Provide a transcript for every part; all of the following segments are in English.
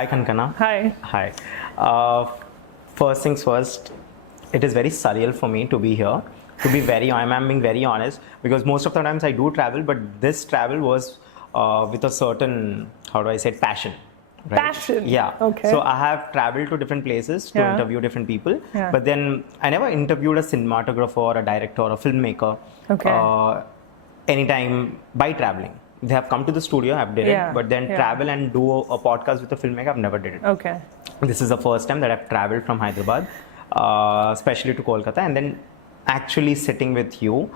Hi, Kankana. Hi. Hi. Uh, First things first, it is very surreal for me to be here. I'm being very honest because most of the times I do travel, but this travel was with a certain, how do I say, passion. Right? Passion. Yeah. Okay. So I have traveled to different places to interview different people, but then I never interviewed a cinematographer or a director or a filmmaker. Okay. Anytime by traveling. They have come to the studio, I've did it, but then travel and do a podcast with a filmmaker, I've never did it. Okay. This is the first time that I've traveled from Hyderabad, especially to Kolkata, and then actually sitting with you,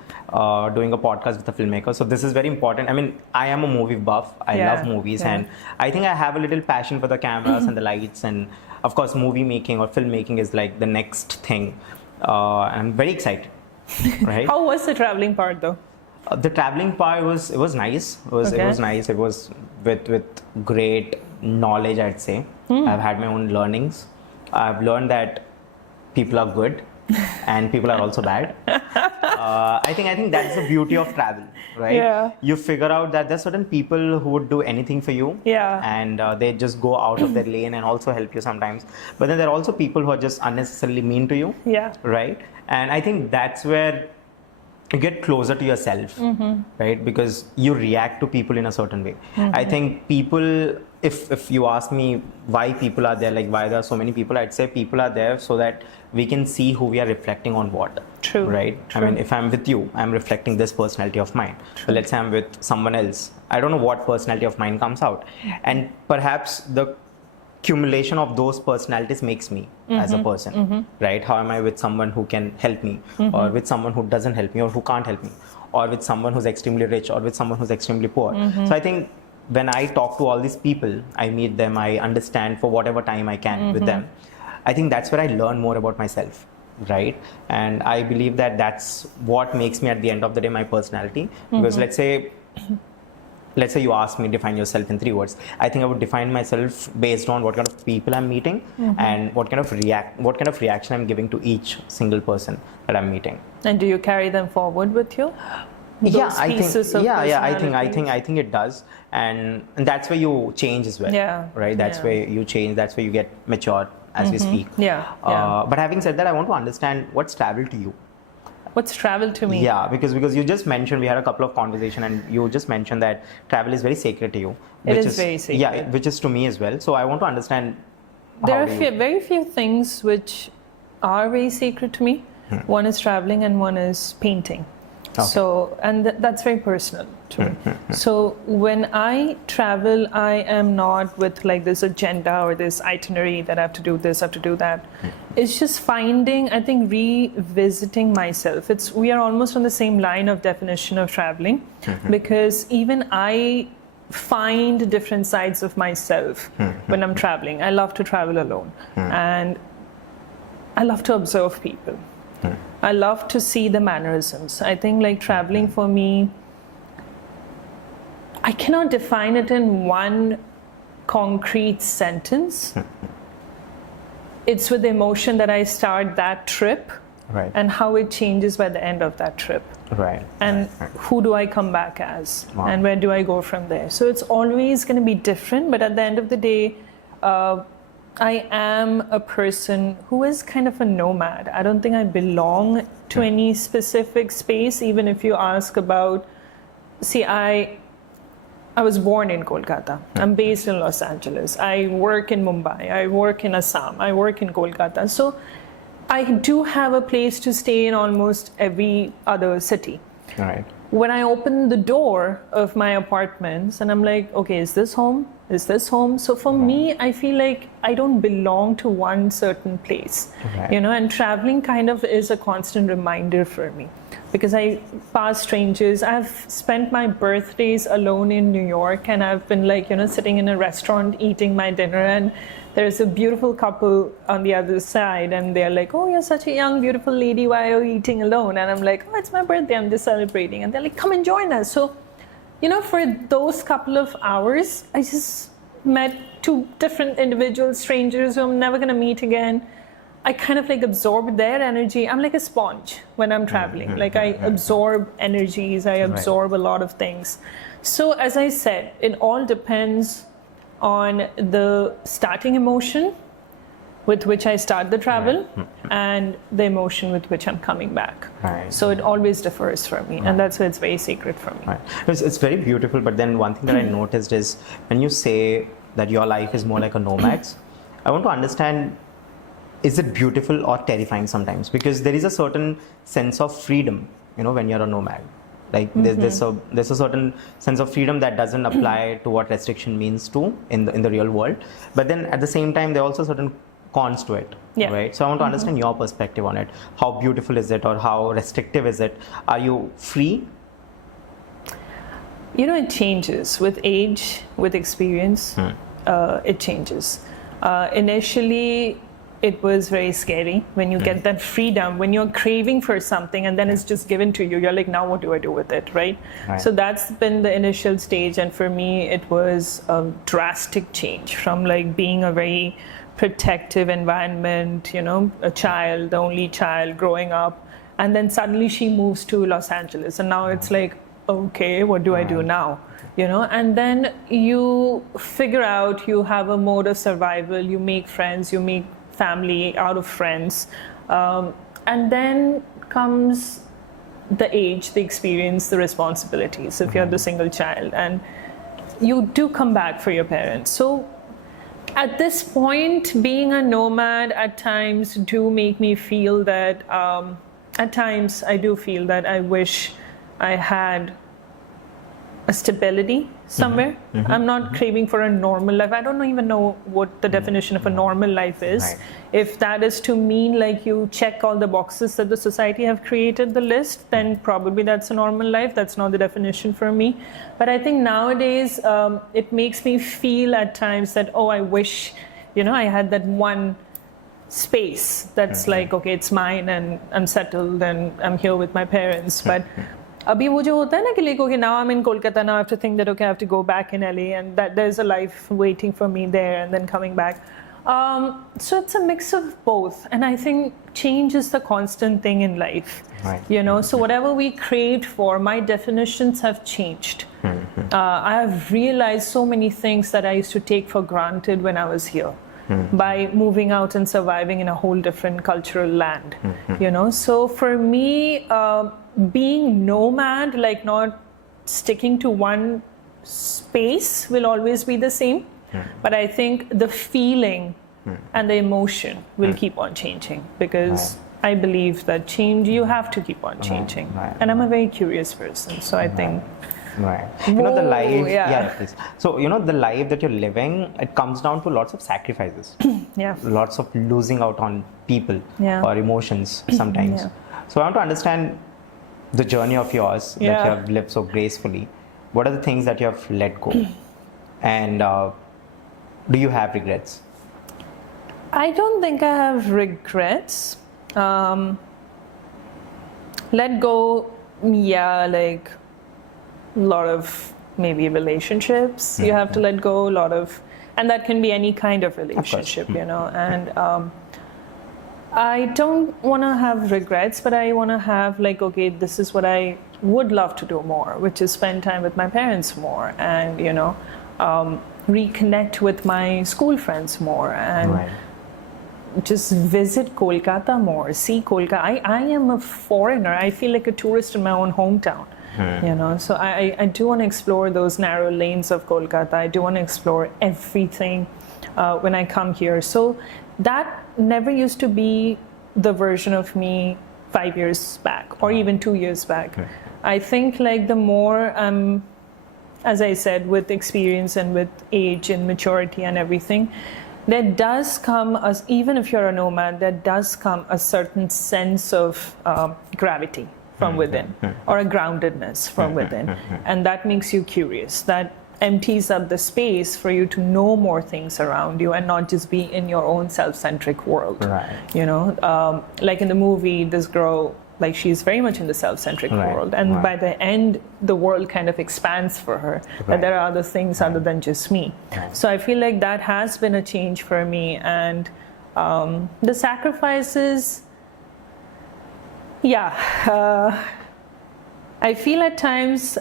doing a podcast with a filmmaker. So this is very important. I mean, I am a movie buff. I love movies, and I think I have a little passion for the cameras and the lights, and of course, movie making or filmmaking is like the next thing. I'm very excited. Right? How was the traveling part, though? The traveling part was nice. It was nice. It was with great knowledge, I'd say. I've had my own learnings. I've learned that people are good and people are also bad. I think that's the beauty of travel, right? Yeah. You figure out that there's certain people who would do anything for you, and they just go out of their lane and also help you sometimes. But then there are also people who are just unnecessarily mean to you, right? And I think that's where you get closer to yourself, right? Because you react to people in a certain way. I think people, if you ask me why people are there, like why there are so many people, I'd say people are there so that we can see who we are reflecting on what. True. Right? True. I mean, if I'm with you, I'm reflecting this personality of mine. But let's say I'm with someone else. I don't know what personality of mine comes out. And perhaps the accumulation of those personalities makes me as a person, right? How am I with someone who can help me, or with someone who doesn't help me, or who can't help me, or with someone who's extremely rich, or with someone who's extremely poor? So I think when I talk to all these people, I meet them, I understand for whatever time I can with them. I think that's where I learn more about myself, right? And I believe that that's what makes me at the end of the day my personality. Because let's say you ask me define yourself in 3 words. I think I would define myself based on what kind of people I'm meeting and what kind of reaction I'm giving to each single person that I'm meeting. And do you carry them forward with you? I think it does, and that's where you change as well. Right. That's where you change. That's where you get mature as we speak. But having said that, I want to understand what's travel to you. What's travel to me? Yeah, because you just mentioned, we had a couple of conversations, and you just mentioned that travel is very sacred to you. It is very sacred. Yeah, which is to me as well. So I want to understand. There are very few things which are very sacred to me. One is traveling and one is painting. Okay. So, and that's very personal to me. So when I travel, I am not with like this agenda or this itinerary that I have to do this, I have to do that. It's just finding, I think, revisiting myself. We are almost on the same line of definition of traveling, because even I find different sides of myself when I'm traveling. I love to travel alone, and I love to observe people. I love to see the mannerisms. I think like traveling for me, I cannot define it in one concrete sentence. It's with the emotion that I start that trip, and how it changes by the end of that trip. And who do I come back as? And where do I go from there? So it's always going to be different, but at the end of the day, I am a person who is kind of a nomad. I don't think I belong to any specific space, even if you ask about, I was born in Kolkata. I'm based in Los Angeles. I work in Mumbai. I work in Assam. I work in Kolkata. So I do have a place to stay in almost every other city. When I open the door of my apartments and I'm like, okay, is this home? Is this home? So for me, I feel like I don't belong to one certain place, and traveling kind of is a constant reminder for me, because I pass strangers. I've spent my birthdays alone in New York, and I've been like, sitting in a restaurant eating my dinner, and there's a beautiful couple on the other side, and they're like, oh, you're such a young, beautiful lady, why are you eating alone? And I'm like, oh, it's my birthday, I'm just celebrating. And they're like, come and join us. So, for those couple of hours, I just met 2 different individuals, strangers who I'm never going to meet again. I kind of like absorb their energy. I'm like a sponge when I'm traveling. Like I absorb energies, I absorb a lot of things. So as I said, it all depends on the starting emotion with which I start the travel and the emotion with which I'm coming back. Right. So it always differs for me, and that's why it's very sacred for me. Right. It's very beautiful, but then one thing that I noticed is when you say that your life is more like a nomad's, I want to understand, is it beautiful or terrifying sometimes? Because there is a certain sense of freedom, when you're a nomad. Like there's a certain sense of freedom that doesn't apply to what restriction means to in the real world. But then at the same time, there are also certain cons to it, right? So I want to understand your perspective on it. How beautiful is it, or how restrictive is it? Are you free? It changes with age, with experience. It changes. Initially, it was very scary when you get that freedom, when you're craving for something and then it's just given to you. You're like, now what do I do with it, right? So that's been the initial stage, and for me, it was a drastic change from like being a very protective environment, a child, the only child growing up, and then suddenly she moves to Los Angeles, and now it's like, okay, what do I do now? And then you figure out, you have a mode of survival, you make friends, you make family out of friends, and then comes the age, the experience, the responsibilities if you're the single child, and you do come back for your parents. So at this point, being a nomad at times do make me feel that, at times I do feel that I wish I had a stability somewhere. I'm not craving for a normal life. I don't even know what the definition of a normal life is. Right. If that is to mean like you check all the boxes that the society have created the list, then probably that's a normal life. That's not the definition for me. But I think nowadays it makes me feel at times that, I wish, I had that one space that's like, okay, it's mine and I'm settled and I'm here with my parents. But abhi wo jo hota hai na ki like, okay, now I'm in Kolkata, now I have to think that, okay, I have to go back in LA, and that there's a life waiting for me there and then coming back. So it's a mix of both, and I think change is the constant thing in life. Right. So whatever we craved for, my definitions have changed. I have realized so many things that I used to take for granted when I was here. By moving out and surviving in a whole different cultural land, So for me, being nomad, like not sticking to one space, will always be the same. But I think the feeling and the emotion will keep on changing, because I believe that change, you have to keep on changing. And I'm a very curious person, so I think. Right. The life, please. So, the life that you're living, it comes down to lots of sacrifices. Lots of losing out on people or emotions sometimes. So I want to understand the journey of yours that you have lived so gracefully. What are the things that you have let go? And do you have regrets? I don't think I have regrets. Let go, like a lot of maybe relationships you have to let go, and that can be any kind of relationship, and I don't want to have regrets, but I want to have like, okay, this is what I would love to do more, which is spend time with my parents more, and reconnect with my school friends more, and just visit Kolkata more, see Kolkata. I am a foreigner. I feel like a tourist in my own hometown. So I do want to explore those narrow lanes of Kolkata. I do want to explore everything when I come here. So that never used to be the version of me 5 years back or even 2 years back. I think like the more as I said, with experience and with age and maturity and everything, there does come, even if you're a nomad, there does come a certain sense of gravity from within, or a groundedness from within, and that makes you curious. That empties up the space for you to know more things around you and not just be in your own self-centric world. Like in the movie, this girl, like she's very much in the self-centric world, and by the end the world kind of expands for her, that there are other things other than just me. So I feel like that has been a change for me, and the sacrifices, I feel at times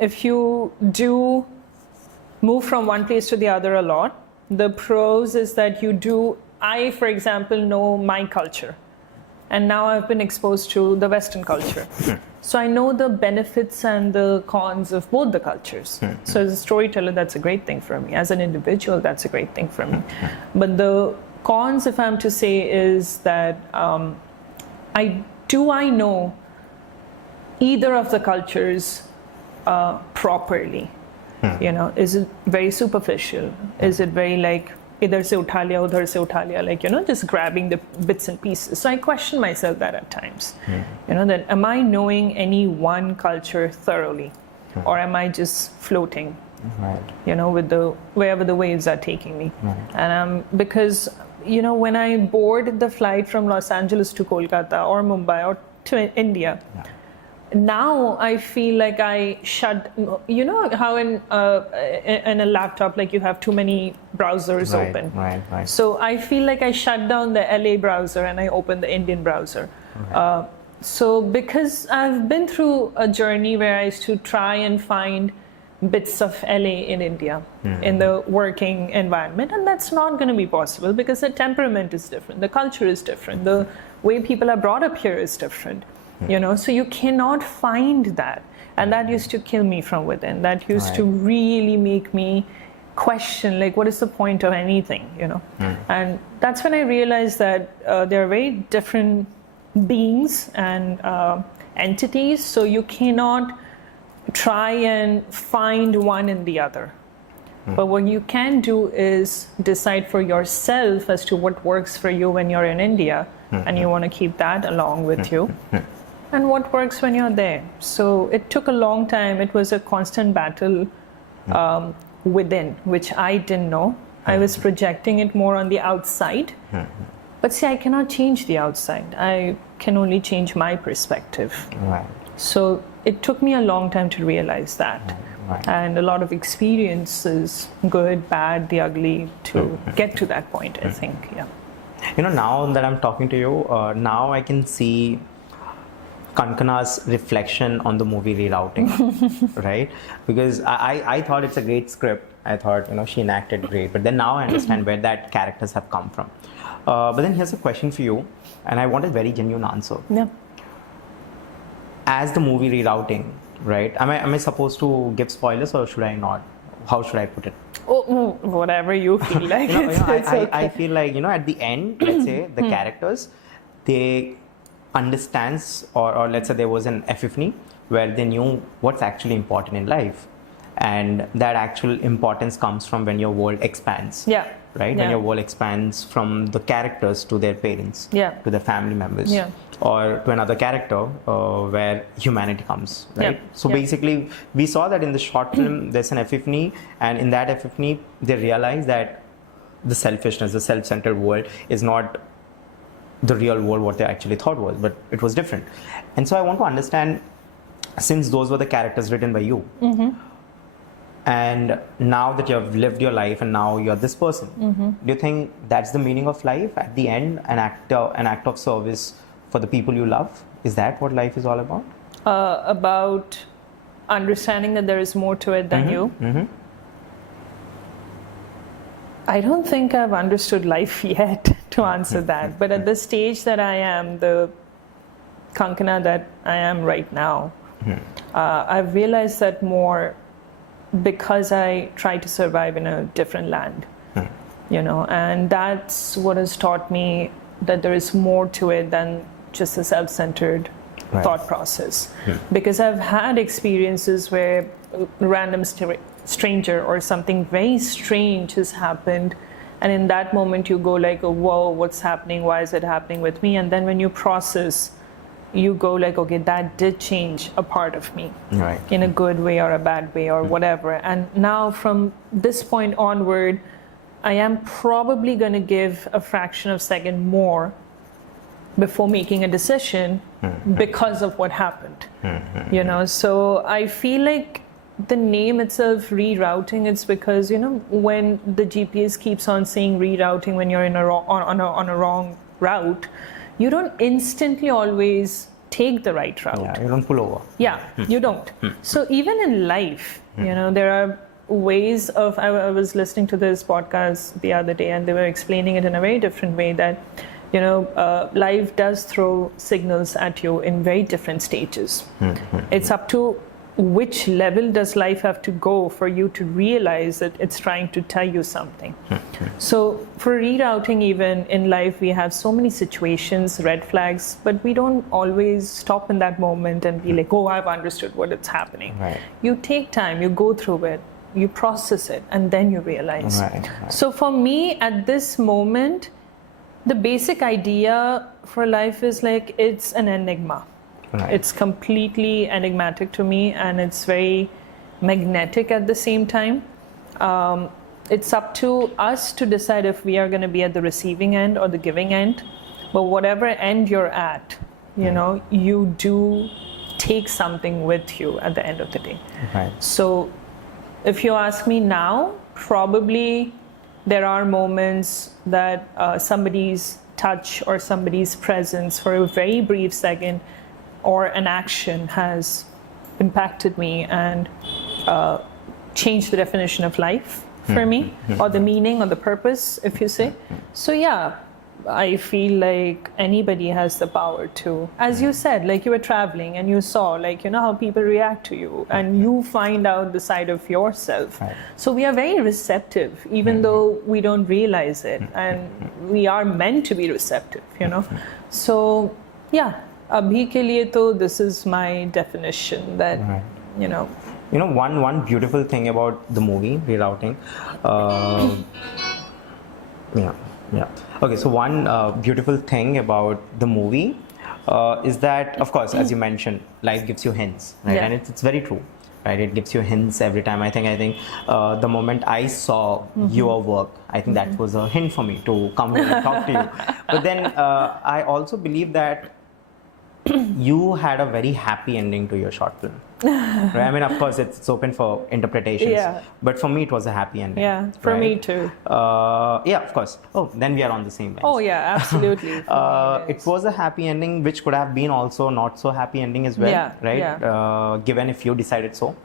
if you do move from one place to the other a lot. The pros is that I, for example, know my culture. And now I've been exposed to the Western culture. So I know the benefits and the cons of both the cultures. So as a storyteller, that's a great thing for me. As an individual, that's a great thing for me. But the cons, if I'm to say, is that I know either of the cultures properly? Is it very superficial? Is it very like idhar se utha liya, udhar se utha liya, like just grabbing the bits and pieces? So I question myself that at times. That am I knowing any one culture thoroughly, or am I just floating? With wherever the waves are taking me. And because when I board the flight from Los Angeles to Kolkata or Mumbai or to India, now I feel like I shut. How in a laptop, like you have too many browsers open. Right. So I feel like I shut down the LA browser and I open the Indian browser. So because I've been through a journey where I used to try and find bits of LA in India in the working environment, and that's not going to be possible because the temperament is different, the culture is different, the way people are brought up here is different. So you cannot find that, and that used to kill me from within. That used to really make me question, like, what is the point of anything? And that's when I realized that there are very different beings and entities, so you cannot try and find one in the other. But what you can do is decide for yourself as to what works for you when you're in India, and you want to keep that along with you. And what works when you're there. So it took a long time. It was a constant battle within, which I didn't know. I was projecting it more on the outside. But see, I cannot change the outside. I can only change my perspective. So it took me a long time to realize that. And a lot of experiences, good, bad, the ugly, to get to that point, I think, Now that I'm talking to you, now I can see Kankana's reflection on the movie Rerouting, right? Because I thought it's a great script. I thought, she enacted great. But then now I understand where that characters have come from. But then here's a question for you, and I want a very genuine answer. As the movie Rerouting, right? Am I supposed to give spoilers or should I not? How should I put it? Oh, whatever you feel like. I feel like, at the end, let's say, the characters, they understands or let's say there was an epiphany where they knew what's actually important in life, and that actual importance comes from when your world expands, when your world expands from the characters to their parents, to their family members, or to another character where humanity comes, right? So basically we saw that in the short film there's an epiphany, and in that epiphany they realize that the selfishness, the self-centered world is not the real world what they actually thought was, but it was different. And so I want to understand, since those were the characters written by you, and now that you have lived your life and now you're this person, do you think that's the meaning of life at the end, an act of service for the people you love? Is that what life is all about? About understanding that there is more to it than you. I don't think I've understood life yet to answer that. But at the stage that I am, the Kankana that I am right now, I've realized that more because I try to survive in a different land, and that's what has taught me that there is more to it than just a self-centered thought process. Because I've had experiences where a random stranger or something very strange has happened, and in that moment you go like, oh, whoa, what's happening, why is it happening with me? And then when you process, you go like, okay, that did change a part of me, in a good way or a bad way or whatever. And now from this point onward, I am probably going to give a fraction of a second more before making a decision because of what happened. So I feel like the name itself, rerouting, it's because when the GPS keeps on saying rerouting when you're in on a wrong route, you don't instantly always take the right route. You don't pull over. You don't. So even in life, there are ways of, I was listening to this podcast the other day, and they were explaining it in a very different way, that life does throw signals at you in very different stages. It's up to which level does life have to go for you to realize that it's trying to tell you something. So for rerouting, even in life, we have so many situations, red flags, but we don't always stop in that moment and be like, oh, I've understood what is happening. Right. You take time, you go through it, you process it, and then you realize. Right. So for me, at this moment, the basic idea for life is like, it's an enigma. Right. It's completely enigmatic to me, and it's very magnetic at the same time. It's up to us to decide if we are going to be at the receiving end or the giving end. But whatever end you're at, you do take something with you at the end of the day. Right. So if you ask me now, probably there are moments that somebody's touch or somebody's presence for a very brief second or an action has impacted me and changed the definition of life for me, or the meaning or the purpose, if you say. So yeah, I feel like anybody has the power to, as you said, like you were traveling and you saw, like, how people react to you, and you find out the side of yourself. Right. So we are very receptive, even though we don't realize it, and we are meant to be receptive, So yeah, abhi ke liye to this is my definition that, one beautiful thing about the movie Rerouting, okay, so one beautiful thing about the movie is that, of course, as you mentioned, life gives you hints, right? Yeah. And it's very true, right? It gives you hints every time. I think the moment I saw your work, I think that was a hint for me to come here and talk to you. But then I also believe that you had a very happy ending to your short film. Right? I mean, of course, it's open for interpretations. Yeah. But for me, it was a happy ending. Yeah, for me too. Yeah, of course. Oh, then we are on the same lines. Oh yeah, absolutely. It was a happy ending, which could have been also not so happy ending as well, Yeah, right? yeah. Given if you decided so,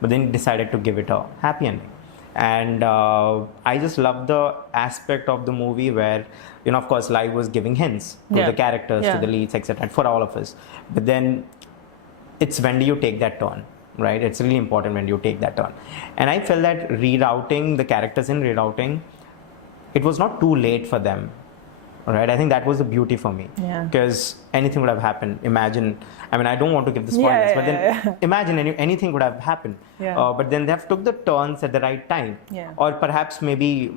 but then you decided to give it a happy ending. And I just love the aspect of the movie where, of course, life was giving hints to the characters, to the leads, etc., for all of us. But then it's when do you take that turn, right? It's really important when you take that turn. And I felt that rerouting the characters in Rerouting, it was not too late for them, right? I think that was the beauty for me. Yeah. Because anything would have happened. Imagine, I mean, I don't want to give the spoilers, but then imagine anything would have happened. Yeah. But then they have took the turns at the right time. Yeah. Or perhaps maybe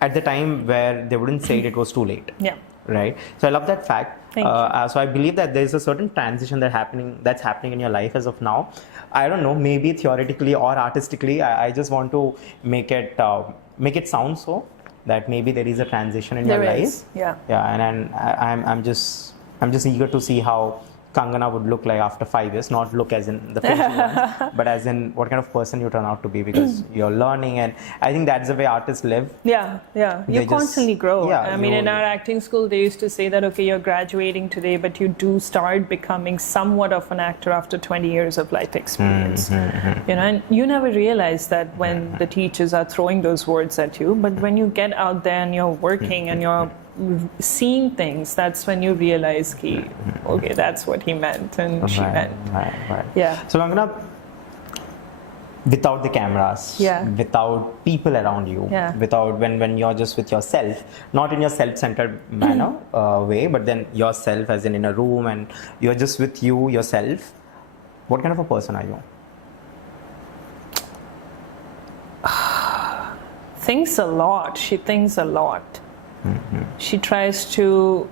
at the time where they wouldn't say it was too late. Yeah. Right. So I love that fact. Thank you. So I believe that there's a certain transition that's happening in your life as of now. I don't know, maybe theoretically or artistically. I just want to make it sound so that maybe there is a transition in your life. Yeah. Yeah. And I'm just eager to see how Kankana would look like after 5 years, not look as in the finishing ones, but as in what kind of person you turn out to be, because you're learning, and I think that's the way artists live. Yeah. You constantly grow. Yeah, I mean, in our acting school, they used to say that, okay, you're graduating today, but you do start becoming somewhat of an actor after 20 years of life experience. And you never realize that when the teachers are throwing those words at you, but when you get out there and you're working and you're seeing things, that's when you realize okay, that's what he meant and she meant. Right. Yeah. So Kankana, without the cameras, without people around you, without when you're just with yourself, not in your self-centered manner way, but then yourself as in a room and you're just with yourself, what kind of a person are you? Thinks a lot. She thinks a lot. She tries to,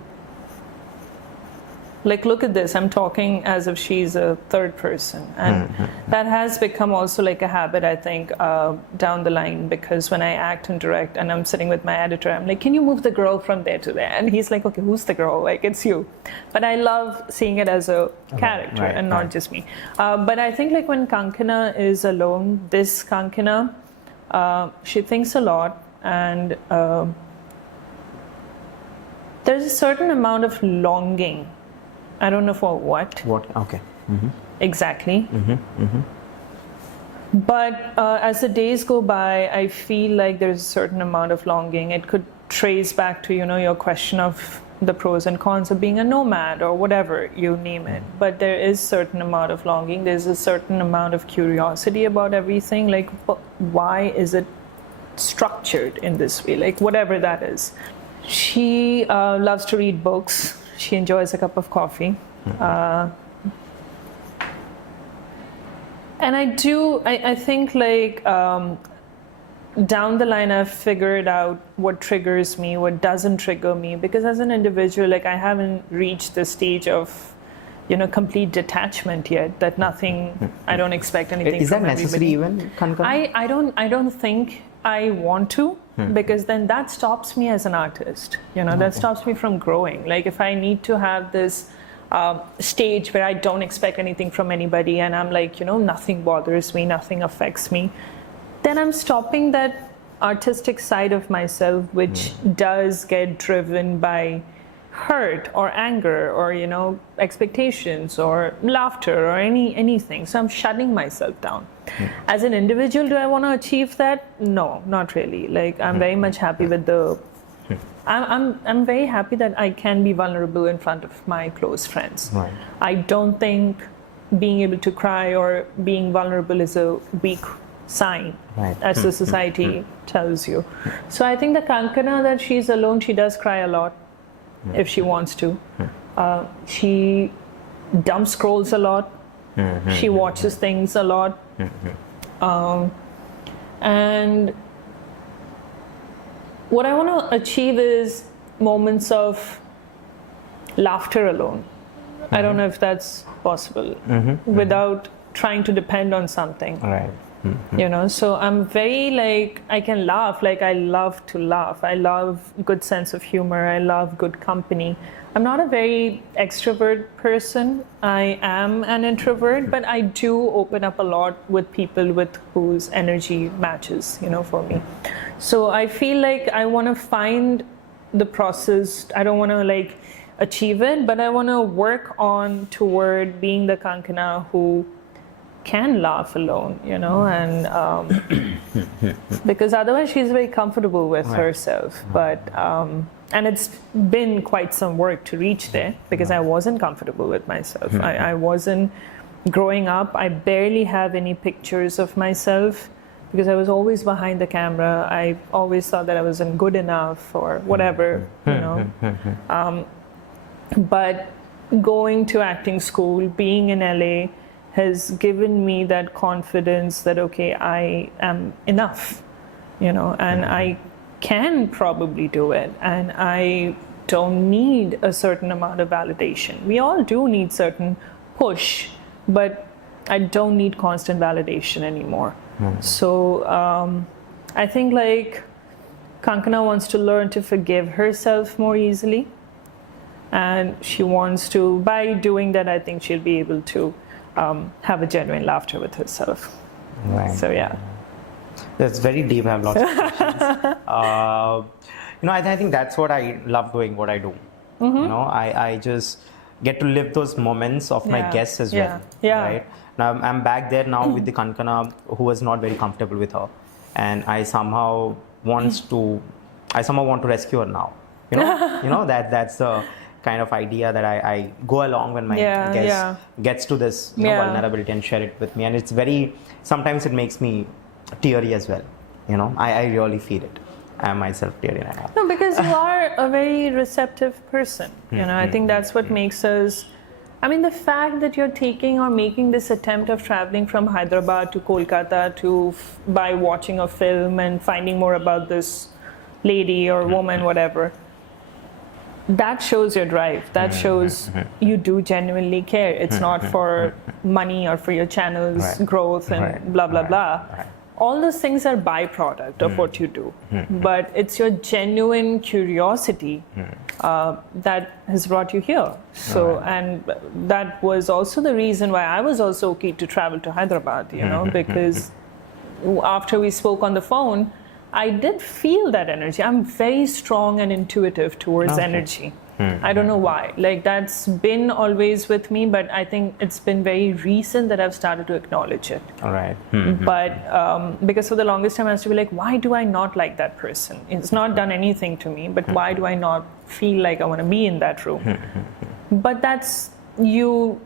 like, look at this, I'm talking as if she's a third person, and that has become also like a habit, I think, down the line, because when I act and direct and I'm sitting with my editor, I'm like, can you move the girl from there to there? And he's like, okay, who's the girl? Like, it's you. But I love seeing it as a character and not just me. But I think, like, when Kankana is alone, this Kankana, she thinks a lot, and there's a certain amount of longing. I don't know for what. What? Okay. Exactly. But as the days go by, I feel like there's a certain amount of longing. It could trace back to, your question of the pros and cons of being a nomad or whatever you name it. But there is certain amount of longing. There's a certain amount of curiosity about everything. Like, why is it structured in this way? Like, whatever that is. She loves to read books. She enjoys a cup of coffee. And I think like down the line I've figured out what triggers me, what doesn't trigger me, because as an individual, like I haven't reached the stage of complete detachment yet, that nothing, I don't expect anything is from that necessary even, Kankana? I don't think I want to, because then that stops me as an artist, that stops me from growing. Like if I need to have this stage where I don't expect anything from anybody and I'm like, nothing bothers me, nothing affects me, then I'm stopping that artistic side of myself, which does get driven by hurt or anger or, expectations or laughter or anything. So I'm shutting myself down. As an individual, do I want to achieve that? No, not really. Like I'm very much happy with I'm very happy that I can be vulnerable in front of my close friends. Right. I don't think being able to cry or being vulnerable is a weak sign, as the society tells you. So I think the Kankana that she's alone, she does cry a lot if she wants to. She dumb scrolls a lot. She watches things a lot. And what I want to achieve is moments of laughter alone. I don't know if that's possible without trying to depend on something. Right. So I'm very like, I can laugh, like I love to laugh. I love good sense of humor. I love good company. I'm not a very extrovert person. I am an introvert, but I do open up a lot with people with whose energy matches, for me. So I feel like I want to find the process. I don't want to like achieve it, but I want to work on toward being the Kankana who can laugh alone, and because otherwise she's very comfortable with herself. But and it's been quite some work to reach there because I wasn't comfortable with myself. I wasn't growing up. I barely have any pictures of myself because I was always behind the camera. I always thought that I wasn't good enough or whatever, But going to acting school, being in LA, has given me that confidence that, okay, I am enough, and I can probably do it. And I don't need a certain amount of validation. We all do need certain push, but I don't need constant validation anymore. So I think like Kankana wants to learn to forgive herself more easily. And she wants to, by doing that, I think she'll be able to have a genuine laughter with herself. Right. So yeah. That's very deep. I have lots of questions. I think that's what I love doing, what I do. I just get to live those moments of my guests as well. Right? Now I'm back there now with the Kankana who was not very comfortable with her. And I somehow want to rescue her now. That's the kind of idea that I go along when my guest gets to this vulnerability and share it with me. And it's sometimes it makes me teary as well. I really feel it. I am myself teary now. No, because you are a very receptive person. I think that's what makes us. I mean, the fact that you're taking or making this attempt of traveling from Hyderabad to Kolkata by watching a film and finding more about this lady or woman, whatever, that shows your drive. That shows you do genuinely care. It's not for money or for your channel's growth and blah, blah, blah. All those things are byproduct of what you do. But it's your genuine curiosity that has brought you here. So, and that was also the reason why I was also okay to travel to Hyderabad, because after we spoke on the phone, I did feel that energy. I'm very strong and intuitive towards energy. I don't know why. Like, that's been always with me, but I think it's been very recent that I've started to acknowledge it. All right. But because for the longest time I used to be like, why do I not like that person? It's not done anything to me, but why do I not feel like I want to be in that room? But that's you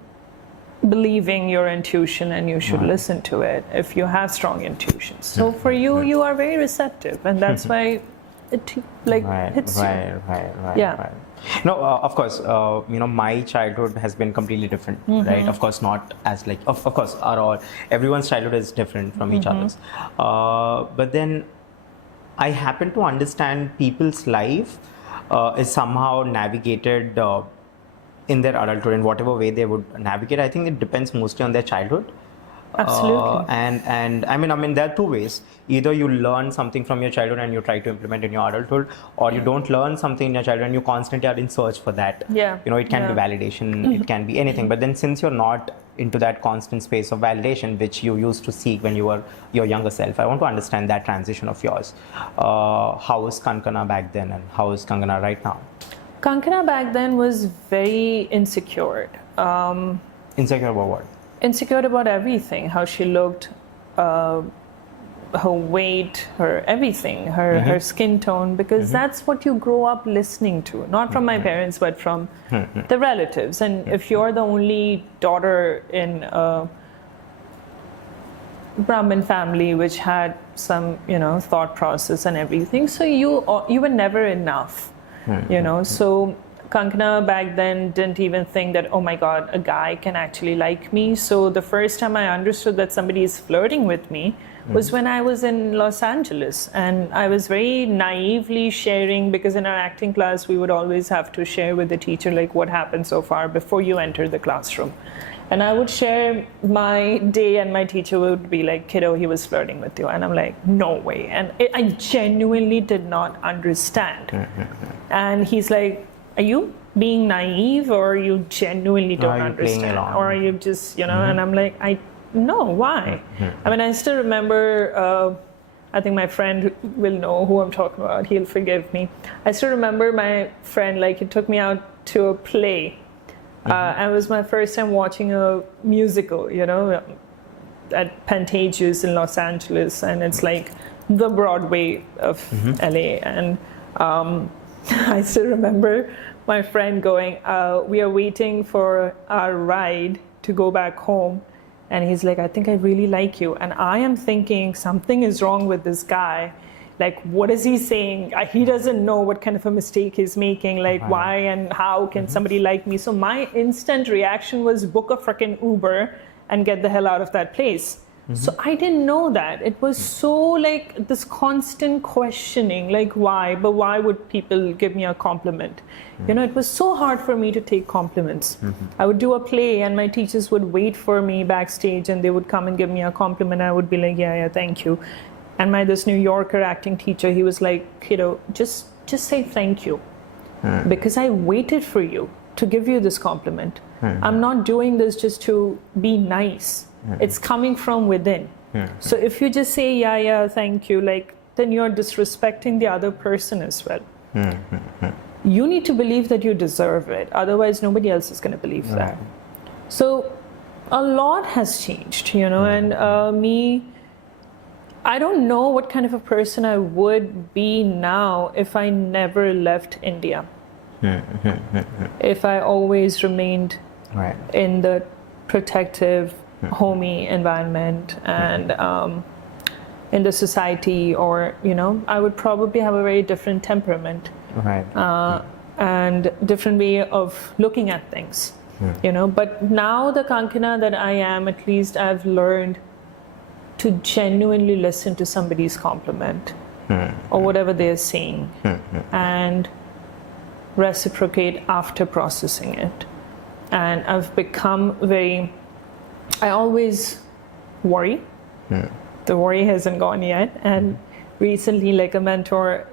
believing your intuition, and you should listen to it if you have strong intuitions. So for you, you are very receptive, and that's why it hits you. Right. No, of course, my childhood has been completely different, right? Of course, not as like, of course, everyone's childhood is different from each other's. But then I happen to understand people's life is somehow navigated in their adulthood in whatever way they would navigate. I think it depends mostly on their childhood. Absolutely. And I mean, there are two ways. Either you learn something from your childhood and you try to implement in your adulthood, or you don't learn something in your childhood and you constantly are in search for that. Yeah. It can be validation, it can be anything. But then since you're not into that constant space of validation, which you used to seek when you were your younger self, I want to understand that transition of yours. How was Kankana back then and how is Kankana right now? Kankana back then was very insecure. Insecure about what? Insecure about everything, how she looked, her weight, her everything, her skin tone, because that's what you grow up listening to, not from my parents, but from the relatives. And if you're the only daughter in a Brahmin family which had some, thought process and everything, so you were never enough, so Kankana back then didn't even think that, oh my God, a guy can actually like me. So the first time I understood that somebody is flirting with me was when I was in Los Angeles. And I was very naively sharing, because in our acting class, we would always have to share with the teacher, like, what happened so far before you enter the classroom. And I would share my day, and my teacher would be like, kiddo, he was flirting with you. And I'm like, no way. And I genuinely did not understand. And he's like, are you being naive, or you genuinely don't understand, or are you just, and I'm like, no, why? I mean, I still remember, I think my friend will know who I'm talking about, he'll forgive me. I still remember my friend, like, he took me out to a play. And it was my first time watching a musical, at Pantages in Los Angeles, and it's like the Broadway of LA. And I still remember my friend going, we are waiting for our ride to go back home. And he's like, I think I really like you. And I am thinking something is wrong with this guy. Like, what is he saying? He doesn't know what kind of a mistake he's making. Like, why and how can somebody like me? So my instant reaction was book a frickin' Uber and get the hell out of that place. So I didn't know that. It was so like this constant questioning, like, why? But why would people give me a compliment? It was so hard for me to take compliments. I would do a play and my teachers would wait for me backstage and they would come and give me a compliment. I would be like, yeah, thank you. And this New Yorker acting teacher, he was like, just say thank you. Because I waited for you to give you this compliment. I'm not doing this just to be nice. It's coming from within. So if you just say, yeah, thank you, like, then you're disrespecting the other person as well. You need to believe that you deserve it. Otherwise, nobody else is going to believe that. So a lot has changed, and I don't know what kind of a person I would be now if I never left India. If I always remained in the protective, homey environment and in the society, or I would probably have a very different temperament and different way of looking at things. But now the Kankana that I am, at least I've learned to genuinely listen to somebody's compliment or whatever they're saying and reciprocate after processing it. And I've become I always worry. The worry hasn't gone yet. And recently, like, a mentor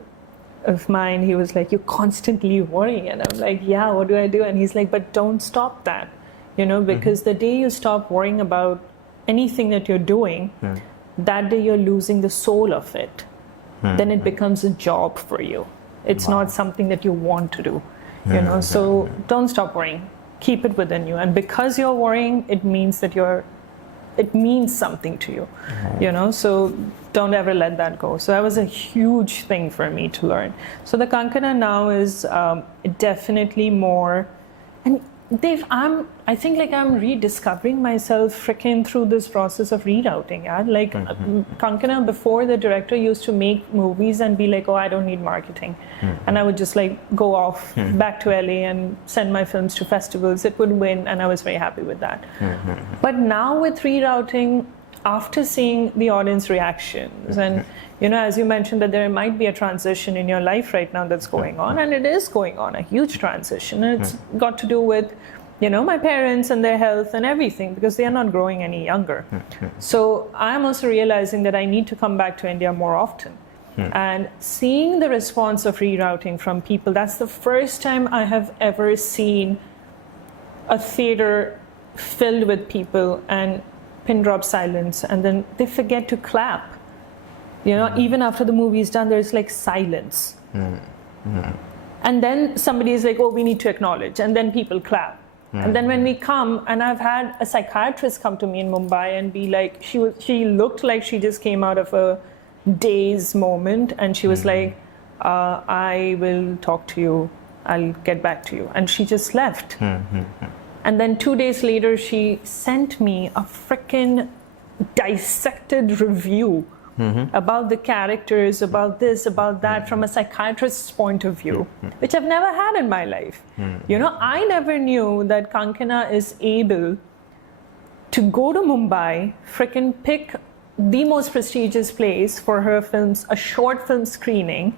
of mine, he was like, you're constantly worrying. And I'm like, yeah, what do I do? And he's like, but don't stop that, because the day you stop worrying about anything that you're doing, that day you're losing the soul of it. then it becomes a job for you. It's not something that you want to do, so don't stop worrying. Keep it within you. And because you're worrying, it means that it means something to you, so don't ever let that go. So that was a huge thing for me to learn. So the Kankana now is definitely more, and Dave, I think like I'm rediscovering myself freaking through this process of rerouting. Yeah? Like Kankana, before, the director used to make movies and be like, oh, I don't need marketing. And I would just like go off back to LA and send my films to festivals. It would win, and I was very happy with that. But now with rerouting, after seeing the audience reactions, and as you mentioned, that there might be a transition in your life right now that's going on, and it is going on, a huge transition. And it's got to do with, my parents and their health and everything, because they are not growing any younger. So I'm also realizing that I need to come back to India more often. And seeing the response of rerouting from people, that's the first time I have ever seen a theater filled with people and pin drop silence, and then they forget to clap. Even after the movie is done, there's like silence. And then somebody is like, oh, we need to acknowledge, and then people clap. And then when we come, and I've had a psychiatrist come to me in Mumbai and be like, she looked like she just came out of a daze moment, and she was like, I will talk to you, I'll get back to you. And she just left. And then 2 days later, she sent me a frickin' dissected review about the characters, about this, about that, from a psychiatrist's point of view, which I've never had in my life. I never knew that Kankana is able to go to Mumbai, frickin' pick the most prestigious place for her films, a short film screening,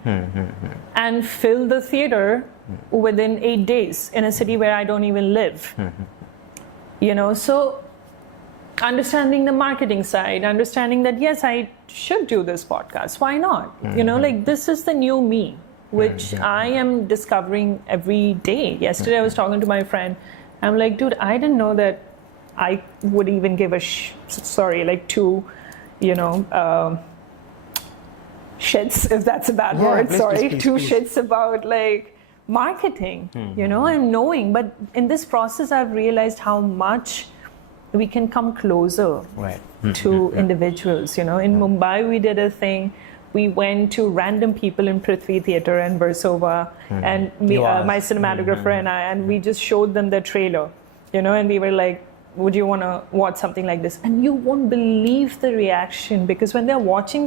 and fill the theater within 8 days in a city where I don't even live. So understanding the marketing side, understanding that, yes, I should do this podcast. Why not? Like, this is the new me, which I am discovering every day. Yesterday, I was talking to my friend. I'm like, dude, I didn't know that I would even give a two, shits, if that's a bad word, please. Two shits about like marketing, and knowing. But in this process, I've realized how much we can come closer to individuals. In Mumbai, we did a thing. We went to random people in Prithvi Theatre and Versova, and my cinematographer and I, and we just showed them the trailer, and we were like, would you want to watch something like this? And you won't believe the reaction, because when they're watching,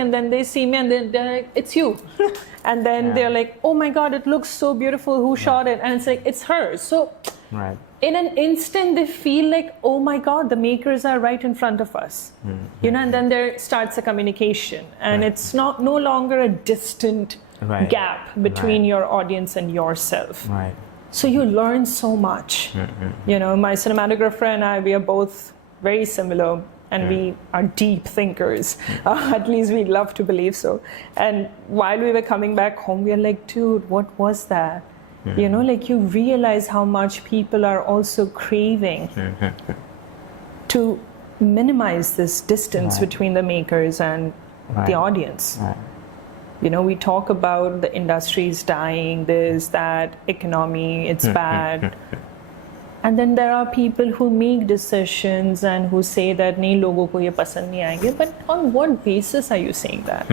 and then they see me, and they're like, it's you. And then they're like, oh my God, it looks so beautiful. Who shot it? And it's like, it's her. So in an instant, they feel like, oh my God, the makers are right in front of us. And then there starts a communication. And it's no longer a distant gap between your audience and yourself. So you learn so much. My cinematographer and I, we are both very similar, and we are deep thinkers. At least we love to believe so. And while we were coming back home, we are like, dude, what was that? Like, you realize how much people are also craving to minimize this distance between the makers and the audience. We talk about the industry's dying, this, that, economy, it's bad. And then there are people who make decisions and who say that, nahi, logo ko ye pasand nahi aayenge. But on what basis are you saying that?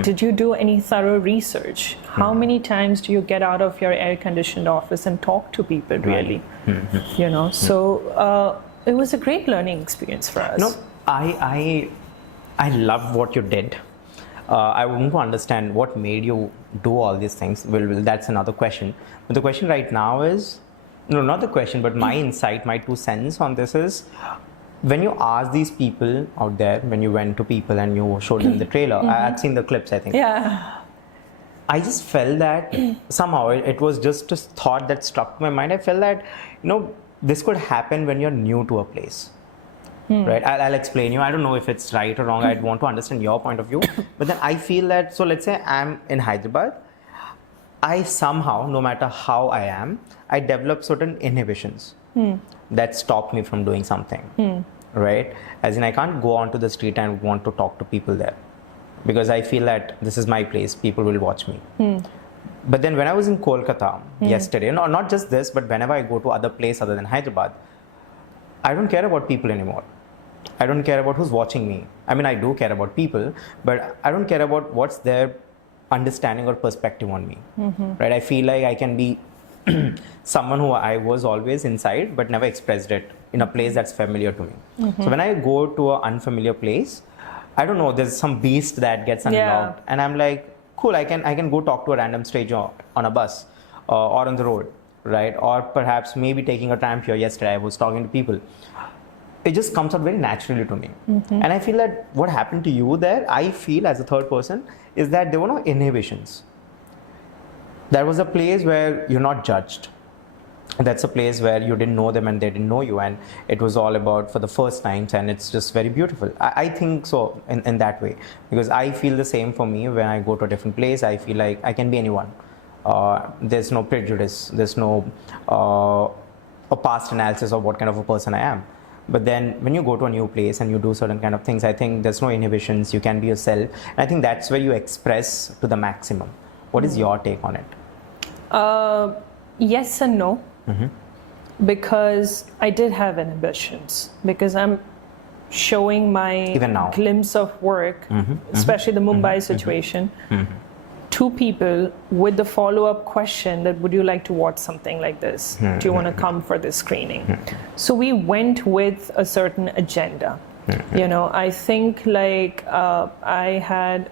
Did you do any thorough research? How many times do you get out of your air-conditioned office and talk to people, really? So it was a great learning experience for us. No, I love what you did. I want to understand what made you do all these things. Well, that's another question. But the question right now is, no, not the question, but my insight, my 2 cents on this is, when you ask these people out there, when you went to people and you showed them the trailer, I had seen the clips, I think. Yeah. I just felt that somehow it was just a thought that struck my mind. I felt that, this could happen when you're new to a place. Right? I'll explain you. I don't know if it's right or wrong. I'd want to understand your point of view. But then I feel that, so let's say I'm in Hyderabad. I somehow, no matter how I am, I develop certain inhibitions that stop me from doing something. Right? As in, I can't go onto the street and want to talk to people there. because I feel that this is my place, people will watch me. But then when I was in Kolkata yesterday, no, not just this, but whenever I go to other place other than Hyderabad, I don't care about people anymore. I don't care about who's watching me. I mean, I do care about people, but I don't care about what's their understanding or perspective on me, right? I feel like I can be someone who I was always inside, but never expressed it in a place that's familiar to me. So when I go to an unfamiliar place, I don't know, there's some beast that gets unlocked, and I'm like, cool, I can go talk to a random stranger on a bus or on the road, right? Or perhaps maybe taking a tram here. Yesterday I was talking to people. It just comes out very naturally to me. And I feel that what happened to you there, I feel as a third person, is that there were no inhibitions. That was a place where you're not judged. That's a place where you didn't know them and they didn't know you, and it was all about for the first times, and it's just very beautiful. I think so in that way, because I feel the same for me when I go to a different place. I feel like I can be anyone. There's no prejudice, there's no a past analysis of what kind of a person I am. But then when you go to a new place and you do certain kind of things, I think there's no inhibitions, you can be yourself. And I think that's where you express to the maximum. What is your take on it? Yes and no. Because I did have inhibitions, because I'm showing my even now glimpse of work, especially the Mumbai situation, to people with the follow-up question that would you like to watch something like this? Do you want to come for this screening? So we went with a certain agenda. You know, I think like I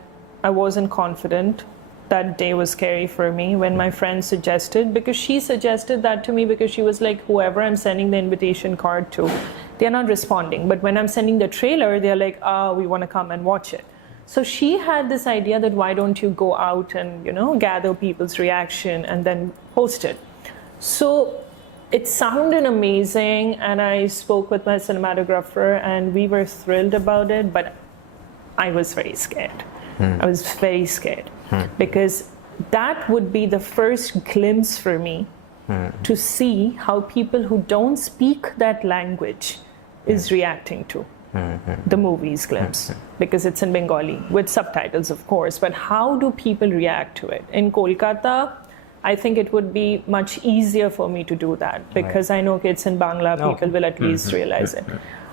wasn't confident. That day was scary for me when my friend suggested, because she suggested that to me because she was like, whoever I'm sending the invitation card to, they're not responding. But when I'm sending the trailer, they're like, we want to come and watch it. So she had this idea that why don't you go out and, you know, gather people's reaction and then post it. So it sounded amazing, and I spoke with my cinematographer and we were thrilled about it, but I was very scared. I was very scared because that would be the first glimpse for me to see how people who don't speak that language is reacting to the movie's glimpse, because it's in Bengali with subtitles, of course, but how do people react to it? In Kolkata, I think it would be much easier for me to do that because I know it's in Bangla, people will at least realize it.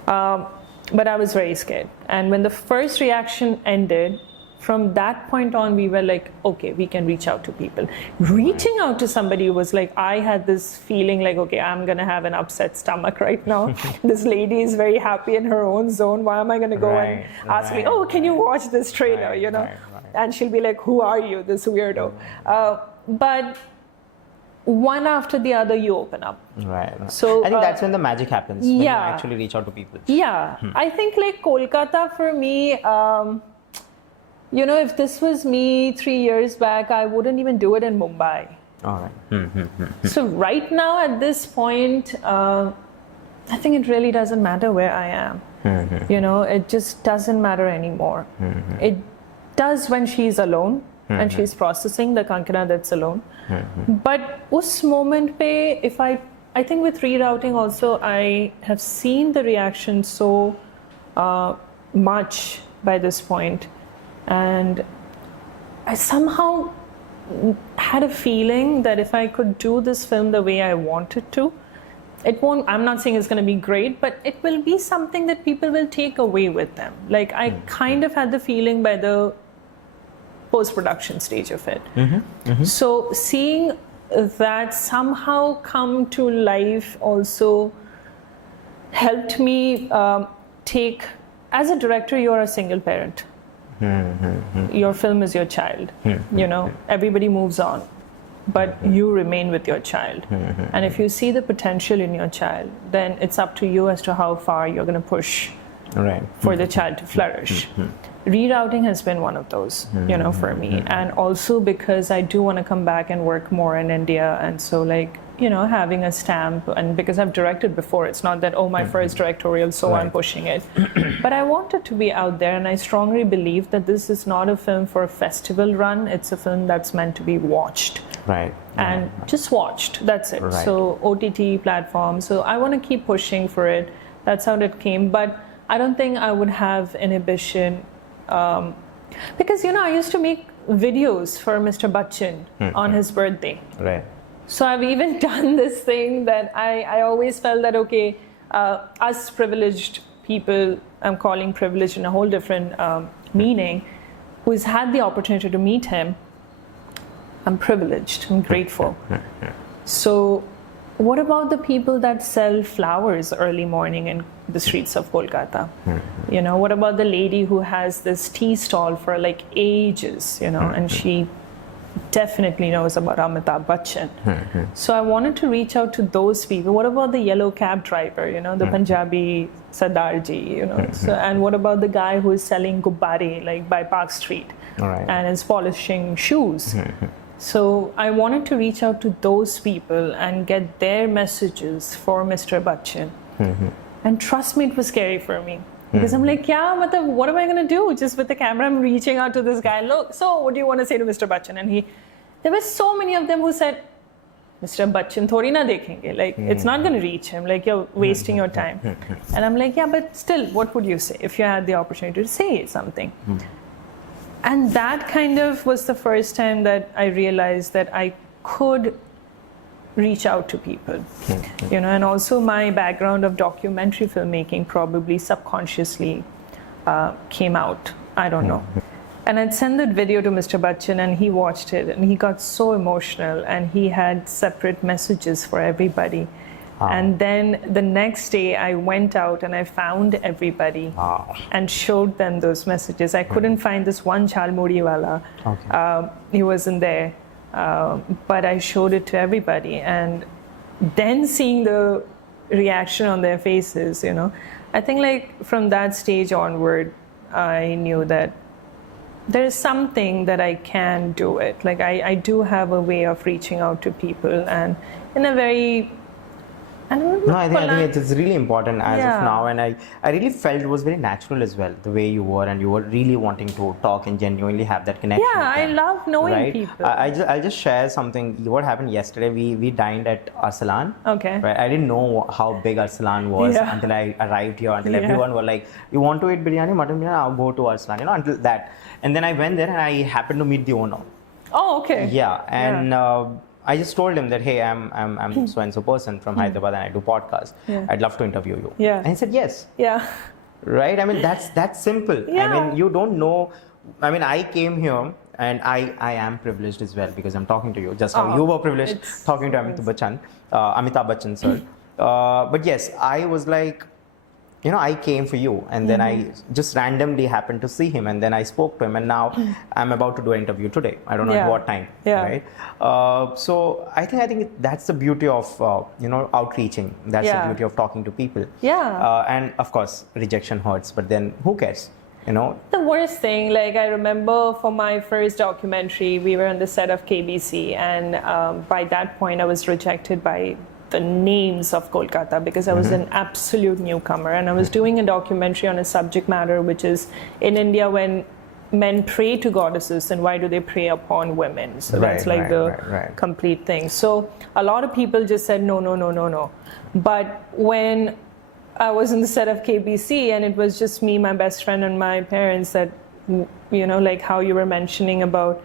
But I was very scared. And when the first reaction ended, from that point on, we were like, okay, we can reach out to people. Reaching out to somebody was like, I had this feeling like, okay, I'm going to have an upset stomach right now. This lady is very happy in her own zone. Why am I going to go and ask me, oh, can you watch this trailer, you know? And she'll be like, who are you, this weirdo? But one after the other, you open up. Right. So I think that's when the magic happens, when you actually reach out to people. Yeah. I think like Kolkata for me, you know, if this was me 3 years back, I wouldn't even do it in Mumbai. All right. So right now at this point, I think it really doesn't matter where I am. You know, it just doesn't matter anymore. It does when she's alone and she's processing the Kankana that's alone. But us moment pe, if I think with rerouting also, I have seen the reaction so much by this point. And I somehow had a feeling that if I could do this film the way I wanted to, it won't, I'm not saying it's going to be great, but it will be something that people will take away with them. Like I kind of had the feeling by the post-production stage of it. So seeing that somehow come to life also helped me take, as a director, you're a single parent. Your film is your child. You know, everybody moves on, but you remain with your child. And if you see the potential in your child, then it's up to you as to how far you're going to push for the child to flourish. Rerouting has been one of those, you know, for me. And also because I do want to come back and work more in India. And so like, you know, having a stamp, and because I've directed before, it's not that, oh, my first directorial, so I'm pushing it. But I want it to be out there, and I strongly believe that this is not a film for a festival run. It's a film that's meant to be watched. And just watched, that's it. So OTT platform. So I want to keep pushing for it. That's how it came. But I don't think I would have inhibition Because, I used to make videos for Mr. Bachchan on his birthday. Right. So I've even done this thing that I always felt that, okay, us privileged people, I'm calling privilege in a whole different meaning, who's had the opportunity to meet him, I'm privileged and grateful. So what about the people that sell flowers early morning in the streets of Kolkata? What about the lady who has this tea stall for like ages, and she definitely knows about Amitabh Bachchan. So I wanted to reach out to those people. What about the yellow cab driver, the Punjabi Sardarji, so, and what about the guy who is selling gubbare like by Park Street and is polishing shoes? So I wanted to reach out to those people and get their messages for Mr. Bachchan. And trust me, it was scary for me. Because I'm like, what am I going to do? Just with the camera, I'm reaching out to this guy. Look, so what do you want to say to Mr. Bachchan? And there were so many of them who said, Mr. Bachchan thori na dekhenge. Like, it's not going to reach him. Like, you're wasting your time. And I'm like, but still, what would you say if you had the opportunity to say something? And that kind of was the first time that I realized that I could reach out to people, and also my background of documentary filmmaking probably subconsciously came out. I don't know. And I'd send that video to Mr. Bachchan and he watched it and he got so emotional and he had separate messages for everybody. And then the next day I went out and I found everybody and showed them those messages. I couldn't find this one Chalmuri wala. He wasn't there. But I showed it to everybody, and then seeing the reaction on their faces, I think like from that stage onward, I knew that there is something that I can do it. Like I do have a way of reaching out to people, and in a very I think it's really important as of now, and I really felt it was very natural as well, the way you were, and you were really wanting to talk and genuinely have that connection. I love knowing people. I'll just share something. What happened yesterday, we dined at Arsalan. Okay. Right? I didn't know how big Arsalan was until I arrived here, until everyone were like, you want to eat biryani, mutton biryani, I'll go to Arsalan, until that. And then I went there and I happened to meet the owner. Oh, okay. Yeah, and I just told him that, hey, I'm so and so person from Hyderabad and I do podcasts. I'd love to interview you. And he said yes. Right? I mean, that's simple. I mean, you don't know. I mean, I came here and I am privileged as well because I'm talking to you. Just how you were privileged talking to Amitabh Bachchan, sir. But yes, I was like, I came for you, and then I just randomly happened to see him, and then I spoke to him, and now I'm about to do an interview today. I don't know at what time, right? So I think that's the beauty of outreaching. That's the beauty of talking to people. And of course, rejection hurts, but then who cares? The worst thing, like I remember for my first documentary, we were on the set of KBC, and by that point I was rejected by the names of Kolkata because I was an absolute newcomer, and I was doing a documentary on a subject matter which is in India when men pray to goddesses, and why do they prey upon women? So that's like the complete thing. So a lot of people just said no. But when I was in the set of KBC and it was just me, my best friend, and my parents, that like how you were mentioning about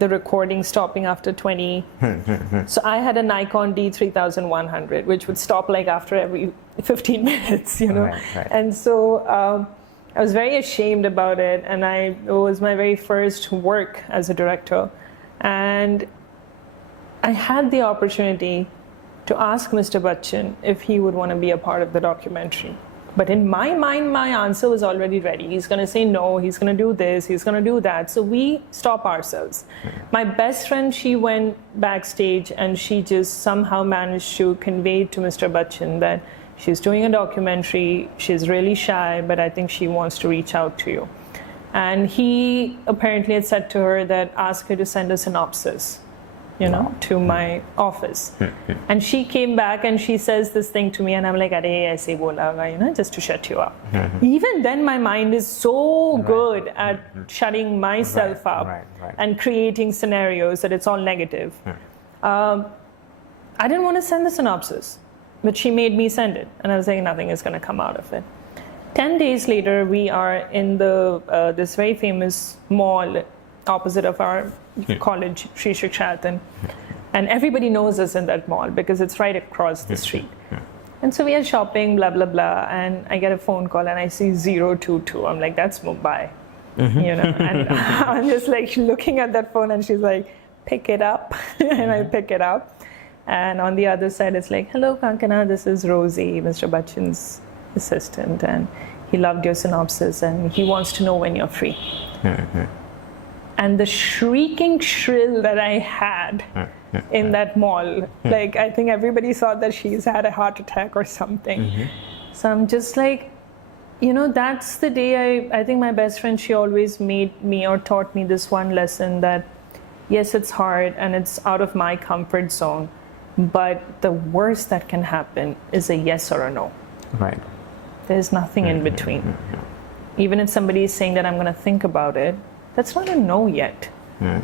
the recording stopping after 20. So I had a Nikon D3100, which would stop like after every 15 minutes, And so I was very ashamed about it, and it was my very first work as a director. And I had the opportunity to ask Mr. Bachchan if he would want to be a part of the documentary. But in my mind, my answer was already ready. He's going to say no, he's going to do this, he's going to do that. So we stop ourselves. My best friend, she went backstage and she just somehow managed to convey to Mr. Bachchan that she's doing a documentary, she's really shy, but I think she wants to reach out to you. And he apparently had said to her that ask her to send a synopsis, to my office. And she came back and she says this thing to me, and I'm like, "Arey, aise bola hoga, just to shut you up." Even then, my mind is so good at shutting myself up and creating scenarios that it's all negative. I didn't want to send the synopsis, but she made me send it, and I was like, nothing is going to come out of it. 10 days later, we are in the this very famous mall opposite of our college, Sri Shikshaatan. And everybody knows us in that mall because it's right across the street. And so we are shopping, blah, blah, blah. And I get a phone call and I see 022. I'm like, that's Mumbai. You know, and I'm just like looking at that phone and she's like, pick it up. And I pick it up. And on the other side, it's like, hello, Kankana, this is Rosie, Mr. Bachchan's assistant. And he loved your synopsis and he wants to know when you're free. And the shrieking shrill that I had in that mall, like I think everybody thought that she's had a heart attack or something. So I'm just like, you know, that's the day I think my best friend, she always made me or taught me this one lesson that yes, it's hard and it's out of my comfort zone, but the worst that can happen is a yes or a no. Right. There's nothing in between. Even if somebody is saying that I'm going to think about it, that's not a no yet.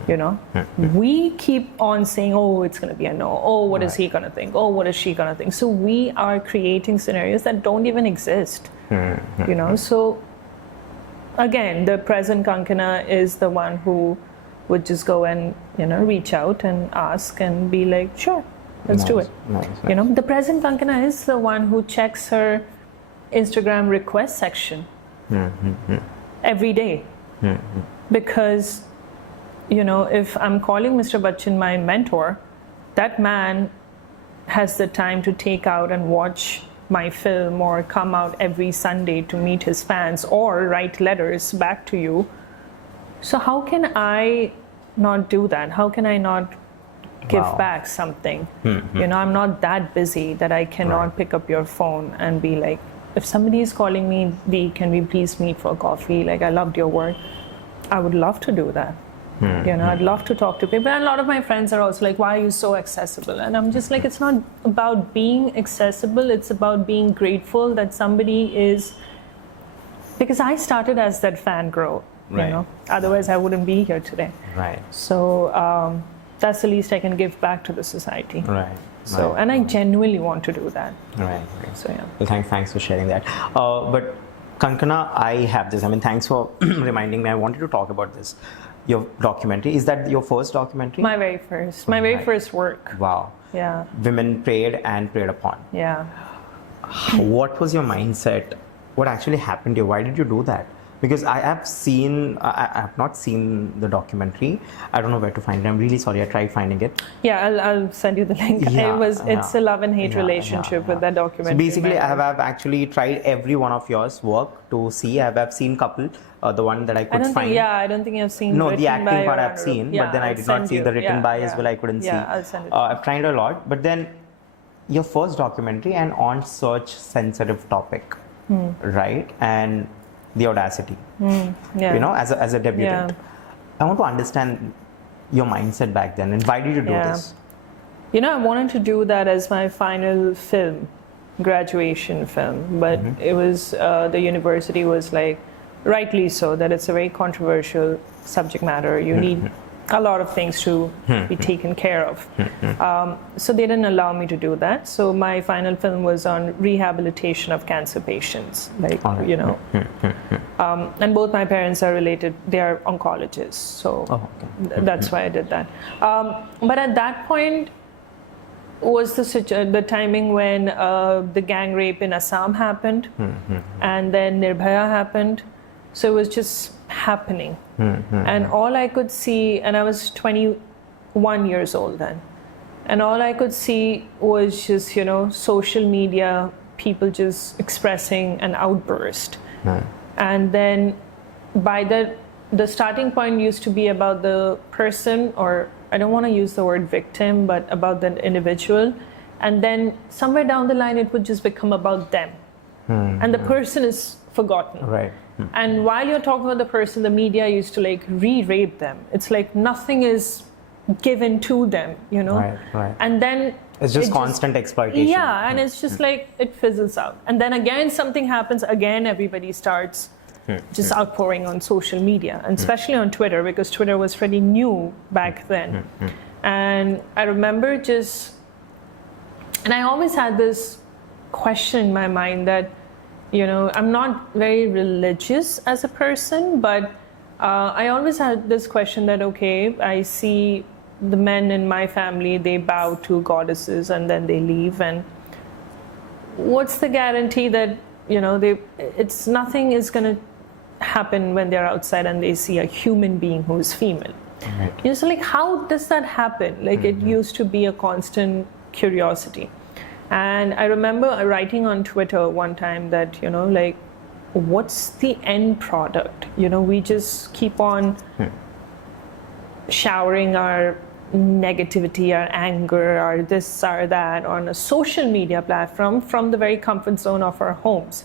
You know, we keep on saying, oh, it's going to be a no. Oh, what is he going to think? Oh, what is she going to think? So we are creating scenarios that don't even exist. You know, so again, the present Kankana is the one who would just go and, you know, reach out and ask and be like, sure, let's do it. You know, the present Kankana is the one who checks her Instagram request section every day. Because, you know, if I'm calling Mr. Bachchan my mentor, that man has the time to take out and watch my film or come out every Sunday to meet his fans or write letters back to you. So how can I not do that? How can I not give back something? You know, I'm not that busy that I cannot pick up your phone and be like, if somebody is calling me, Dee, can we please meet for coffee? Like, I loved your work. I would love to do that. You know, I'd love to talk to people. And a lot of my friends are also like, why are you so accessible? And I'm just like, it's not about being accessible. It's about being grateful that somebody is, because I started as that fangirl, you know, otherwise I wouldn't be here today. So that's the least I can give back to the society. So, and I genuinely want to do that. So, yeah. Well, thanks for sharing that. But Kankana, I have this. I mean, thanks for reminding me. I wanted to talk about this. Your documentary. Is that your first documentary? My very first. My very first work. Wow. Yeah. Women preyed and preyed upon. Yeah. What was your mindset? What actually happened to you? Why did you do that? Because I have not seen the documentary. I don't know where to find it. I'm really sorry. I tried finding it. Yeah, I'll send you the link. It's a love and hate relationship with that documentary. So basically, I have actually tried every one of yours work to see. I have seen couple. The one that I could find. I don't think I've seen. No, the acting part I've seen, but then I did not see the written by as well. I couldn't see. I'll send it. I've tried a lot, but then your first documentary and on such sensitive topic, right? And the audacity, you know, as a debutant. I want to understand your mindset back then and why did you do this? You know, I wanted to do that as my final film, graduation film, but it was, the university was like, rightly so, that it's a very controversial subject matter. You need a lot of things to be taken care of. So they didn't allow me to do that. So my final film was on rehabilitation of cancer patients, like, you know. And both my parents are related, they are oncologists. So that's why I did that. But at that point was the timing when the gang rape in Assam happened, and then Nirbhaya happened. So it was just happening. And all I could see, and I was 21 years old then, and all I could see was just, you know, social media, people just expressing an outburst. And then by the starting point used to be about the person, or I don't want to use the word victim, but about the individual. And then somewhere down the line, it would just become about them. And the person is forgotten. And while you're talking about the person, the media used to like re-rape them. It's like nothing is given to them, you know? And then it's just constant exploitation. Yeah, and it's just like it fizzles out. And then again, something happens, again, everybody starts just outpouring on social media, and especially on Twitter, because Twitter was pretty new back then. And I remember and I always had this question in my mind that I'm not very religious as a person, but I always had this question that, okay, I see the men in my family, they bow to goddesses and then they leave. And what's the guarantee that, it's nothing is going to happen when they're outside and they see a human being who is female. Right. So like, how does that happen? Like, it used to be a constant curiosity. And I remember writing on Twitter one time that, like, what's the end product? We just keep on showering our negativity, our anger, our this, or that on a social media platform from the very comfort zone of our homes.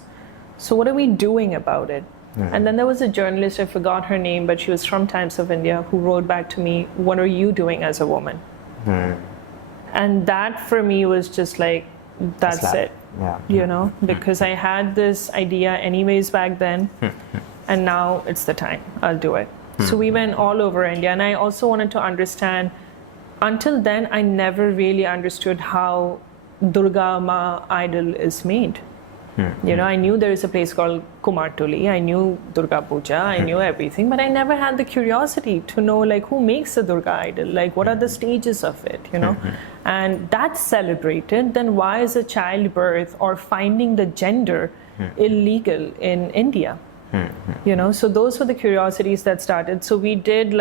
So what are we doing about it? And then there was a journalist, I forgot her name, but she was from Times of India, who wrote back to me, what are you doing as a woman? And that for me was just like, that's it. Because I had this idea anyways back then, and now it's the time, I'll do it. So we went all over India, and I also wanted to understand, until then I never really understood how Durga Ma idol is made. I knew there is a place called Kumartuli, I knew Durga Puja, I knew everything, but I never had the curiosity to know, like, who makes a Durga idol, like what are the stages of it, and that's celebrated. Then why is a childbirth or finding the gender illegal in India? So those were the curiosities that started. So we did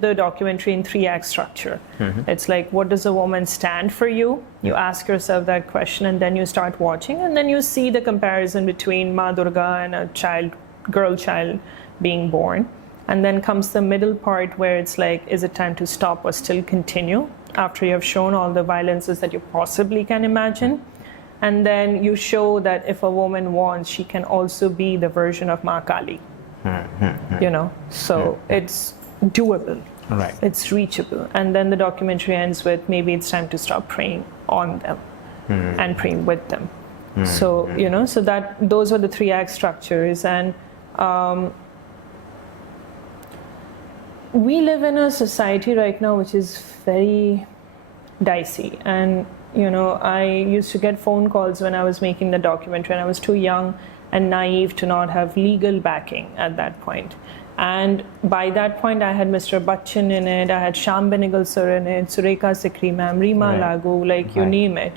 the documentary in 3-act structure. It's like, what does a woman stand for you? You ask yourself that question, and then you start watching, and then you see the comparison between Ma Durga and a girl child being born. And then comes the middle part where it's like, is it time to stop or still continue after you have shown all the violences that you possibly can imagine? And then you show that if a woman wants, she can also be the version of Ma Kali. So it's doable. Right. It's reachable. And then the documentary ends with, maybe it's time to stop praying on them and praying with them. So, so those are the 3-act structures. And we live in a society right now which is very dicey. And, I used to get phone calls when I was making the documentary, and I was too young and naive to not have legal backing at that point. And by that point, I had Mr. Bachchan in it, I had Shyam Benegal sir in it, Sureka Sikri ma'am, Rima Lagu, like you name it.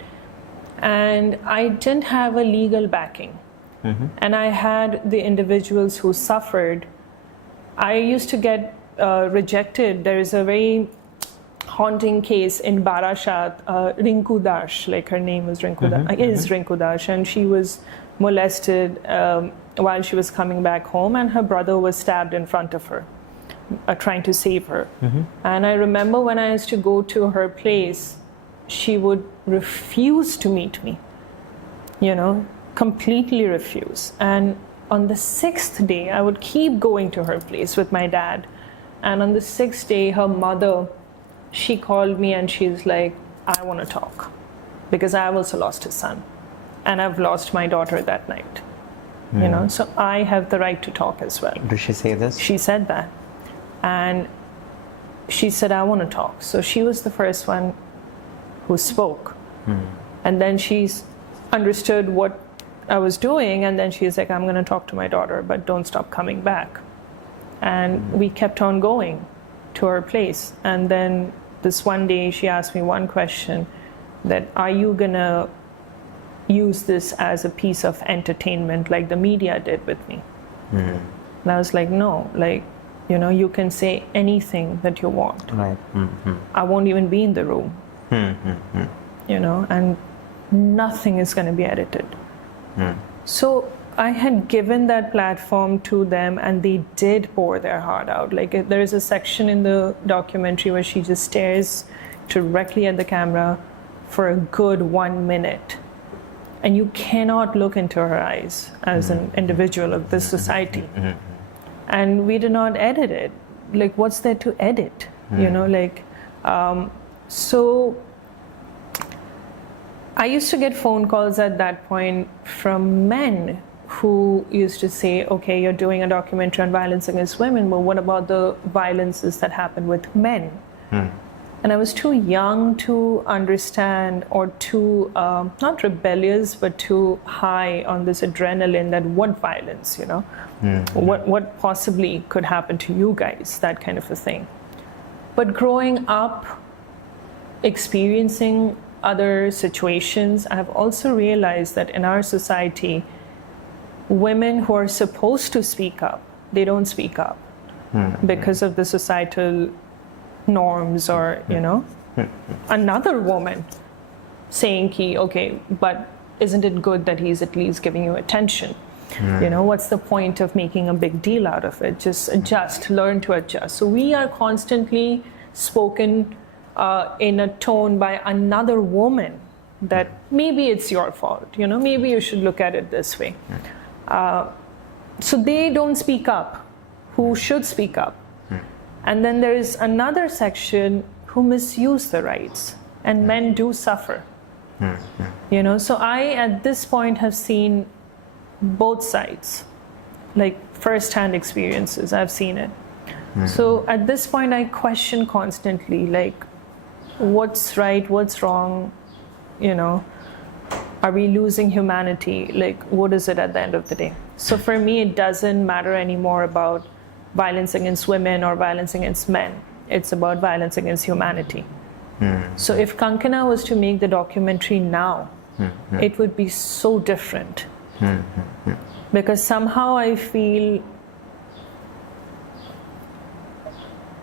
And I didn't have a legal backing. And I had the individuals who suffered. I used to get rejected. There is a very haunting case in Barashat, Rinku Dash, like her name was Rinku Dash, and she was molested while she was coming back home, and her brother was stabbed in front of her, trying to save her. And I remember when I used to go to her place, she would refuse to meet me, completely refuse. And on the 6th day, I would keep going to her place with my dad. And on the 6th day, her mother, she called me and she's like, I want to talk, because I also lost a son, and I've lost my daughter that night. So I have the right to talk as well. Did she say this? She said that. And she said, I want to talk. So she was the first one who spoke. And then she's understood what I was doing, and then she's like, I'm going to talk to my daughter, but don't stop coming back. And we kept on going to her place. And then this one day she asked me one question, that are you going to use this as a piece of entertainment like the media did with me? And I was like, no, like, you can say anything that you want. Right. I won't even be in the room. And nothing is going to be edited. So I had given that platform to them, and they did pour their heart out. Like, there is a section in the documentary where she just stares directly at the camera for a good 1 minute. And you cannot look into her eyes as an individual of this society. And we did not edit it. Like, what's there to edit? So I used to get phone calls at that point from men who used to say, okay, you're doing a documentary on violence against women, but what about the violences that happen with men? And I was too young to understand, or too, not rebellious, but too high on this adrenaline that what violence, you know? What possibly could happen to you guys, that kind of a thing. But growing up, experiencing other situations, I have also realized that in our society, women who are supposed to speak up, they don't speak up because of the societal norms, or you know, another woman saying ki, okay, but isn't it good that he's at least giving you attention? You know, what's the point of making a big deal out of it? Just adjust, learn to adjust. So we are constantly spoken in a tone by another woman that maybe it's your fault, you know, maybe you should look at it this way. So they don't speak up, who should speak up. And then there is another section who misuse the rights, and men do suffer. You know, so I at this point have seen both sides, like first-hand experiences. I've seen it. So at this point I question constantly, like, what's right, what's wrong, you know, are we losing humanity? Like, what is it at the end of the day? So for me, it doesn't matter anymore about violence against women or violence against men. It's about violence against humanity. So if Kankana was to make the documentary now, it would be so different. Because somehow I feel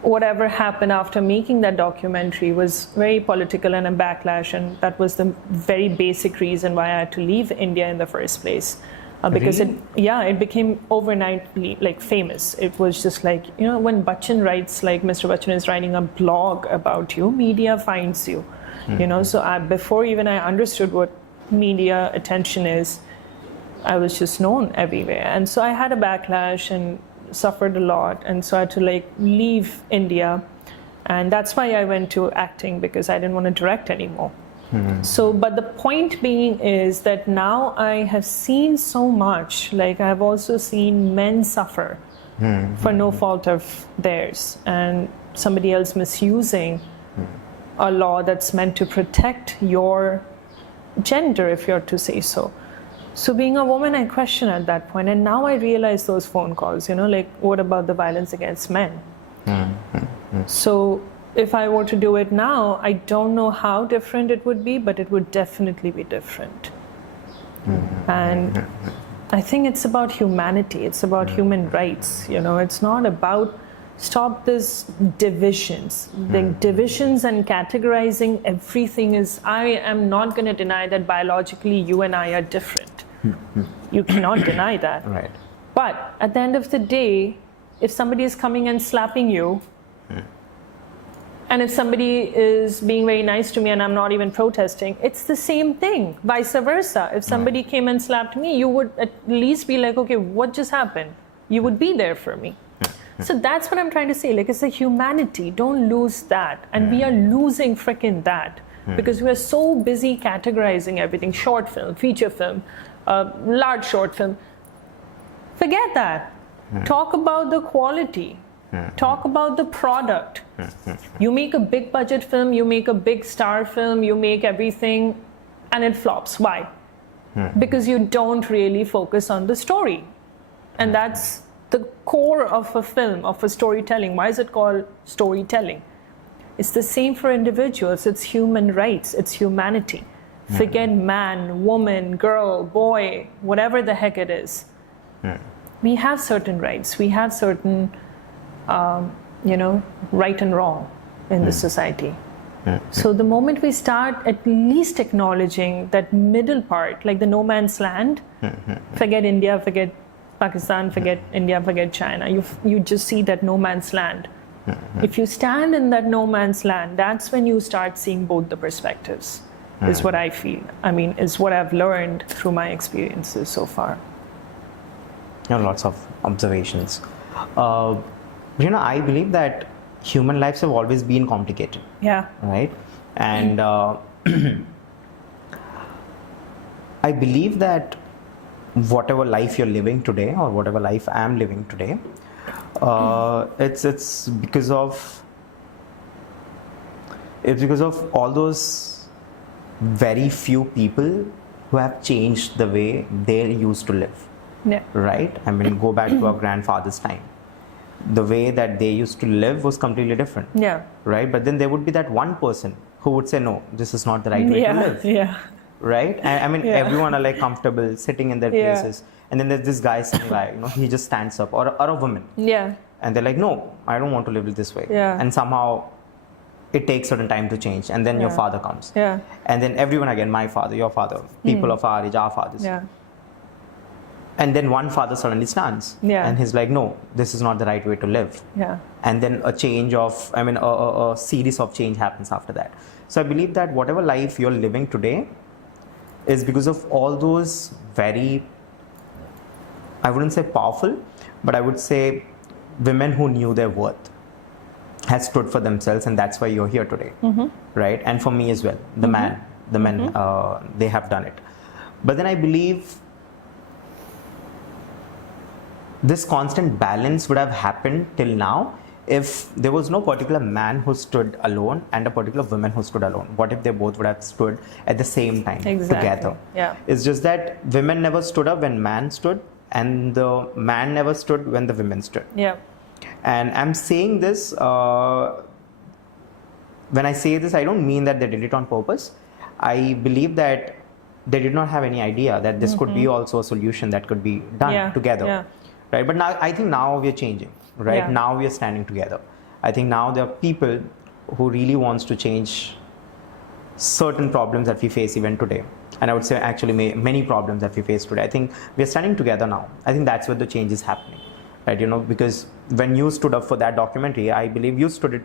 whatever happened after making that documentary was very political and a backlash, and that was the very basic reason why I had to leave India in the first place. Because Really? it became overnightly like famous. It was just like, you know, when Bachchan writes, like Mr. Bachchan is writing a blog about you, media finds you. You know, so before even I understood what media attention is, I was just known everywhere. And so I had a backlash and suffered a lot, and so I had to like leave India, and that's why I went to acting, because I didn't want to direct anymore. So, but the point being is that now I have seen so much, like I've also seen men suffer for no fault of theirs, and somebody else misusing a law that's meant to protect your gender, if you're to say so. So being a woman, I question at that point, and now I realize those phone calls, you know, like, what about the violence against men? So if I were to do it now, I don't know how different it would be, but it would definitely be different. And I think it's about humanity, it's about human rights, you know, it's not about stop this divisions. The divisions and categorizing everything is, I am not going to deny that biologically you and I are different. You cannot deny that. Right. But at the end of the day, if somebody is coming and slapping you, and if somebody is being very nice to me and I'm not even protesting, it's the same thing. Vice versa. If somebody came and slapped me, you would at least be like, okay, what just happened? You would be there for me. So that's what I'm trying to say. Like, it's a humanity. Don't lose that. And we are losing frickin' that. Because we are so busy categorizing everything. Short film, feature film, large short film. Forget that. Talk about the quality. Talk about the product. You make a big budget film, you make a big star film, you make everything, and it flops. Why? Because you don't really focus on the story. And that's the core of a film, of a storytelling. Why is it called storytelling? It's the same for individuals. It's human rights. It's humanity. Forget man, woman, girl, boy, whatever the heck it is. We have certain rights. We have certain, you know, right and wrong in the society. So the moment we start at least acknowledging that middle part, like the no man's land, forget India, forget Pakistan, forget India, forget China. You just see that no man's land. If you stand in that no man's land, that's when you start seeing both the perspectives, is what I feel. I mean, is what I've learned through my experiences so far. Lots of observations. You know, I believe that human lives have always been complicated. Yeah. Right? And I believe that whatever life you're living today, or whatever life I'm living today, it's because of It's because of all those very few people who have changed the way they used to live. Yeah. Right? I mean, go back to our grandfather's time. The way that they used to live was completely different. Yeah. Right? But then there would be that one person who would say, no, this is not the right way to live. Yeah. Right? And I mean, everyone are like comfortable sitting in their places. And then there's this guy sitting like, he just stands up, or a woman. Yeah. And they're like, no, I don't want to live this way. Yeah. And somehow it takes certain time to change. And then your father comes. Yeah. And then everyone again, my father, your father, people of our age, our fathers. Yeah. And then one father suddenly stands. Yeah. And he's like, no, this is not the right way to live. Yeah. And then a series of change happens after that. So I believe that whatever life you're living today is because of all those very, I wouldn't say powerful, but I would say women who knew their worth, has stood for themselves, and that's why you're here today. Right? And for me as well, the men, they have done it. But then I believe this constant balance would have happened till now if there was no particular man who stood alone and a particular woman who stood alone. What if they both would have stood at the same time together? Yeah. It's just that women never stood up when man stood, and the man never stood when the women stood. Yeah. And I'm saying this, when I say this, I don't mean that they did it on purpose. I believe that they did not have any idea that this could be also a solution that could be done together. Yeah. Right? But now, I think now we're changing, right? Yeah. Now we are standing together. I think now there are people who really wants to change certain problems that we face even today. And I would say actually many problems that we face today. I think we are standing together now. I think that's where the change is happening. Right, because when you stood up for that documentary, I believe you stood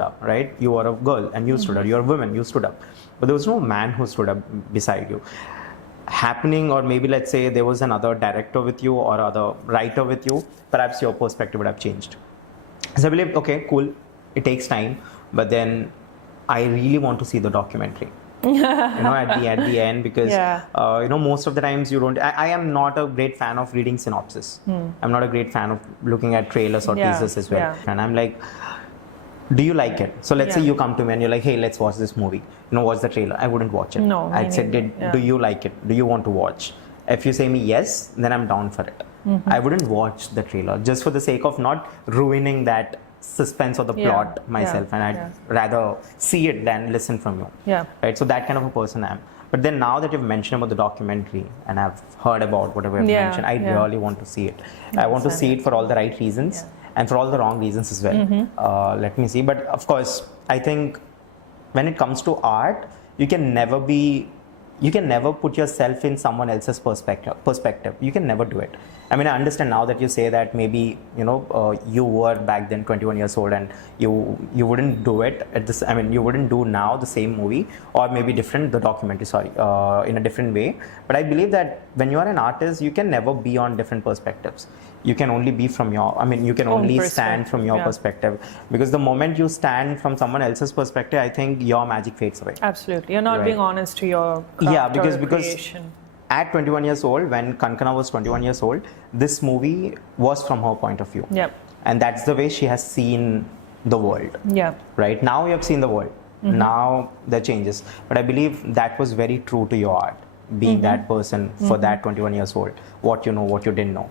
up, right? You were a girl and you stood up. You're a woman, you stood up. But there was no man who stood up beside you. Happening, or maybe let's say there was another director with you or other writer with you, perhaps your perspective would have changed. So I believe, okay, cool, it takes time, but then I really want to see the documentary. At the end, because most of the times you don't. I am not a great fan of reading synopsis. I'm not a great fan of looking at trailers or teasers as well. And I'm like, do you like it? So let's say you come to me and you're like, hey, let's watch this movie. Watch the trailer. I wouldn't watch it. No, I'd say, do you like it? Do you want to watch? If you say me yes, then I'm down for it. I wouldn't watch the trailer just for the sake of not ruining that suspense of the plot myself, and I'd rather see it than listen from you. Right? So that kind of a person I am. But then now that you've mentioned about the documentary and I've heard about whatever you've mentioned, I really want to see it. I want to see it for all the right reasons and for all the wrong reasons as well. Let me see. But of course, I think when it comes to art, you can never put yourself in someone else's perspective. You can never do it. I mean, I understand now that you say that maybe, you were back then 21 years old and you wouldn't do it at this. I mean, you wouldn't do now the same movie, or maybe the documentary, in a different way. But I believe that when you are an artist, you can never be on different perspectives. You can only be from you can only stand from your perspective, because the moment you stand from someone else's perspective, I think your magic fades away. Absolutely. You're not being honest to your craft because creation. At 21 years old, when Kankana was 21 years old, this movie was from her point of view. And that's the way she has seen the world. Right? Now you have seen the world. Now there changes. But I believe that was very true to your art, being that person for that 21 years old. What you know, what you didn't know.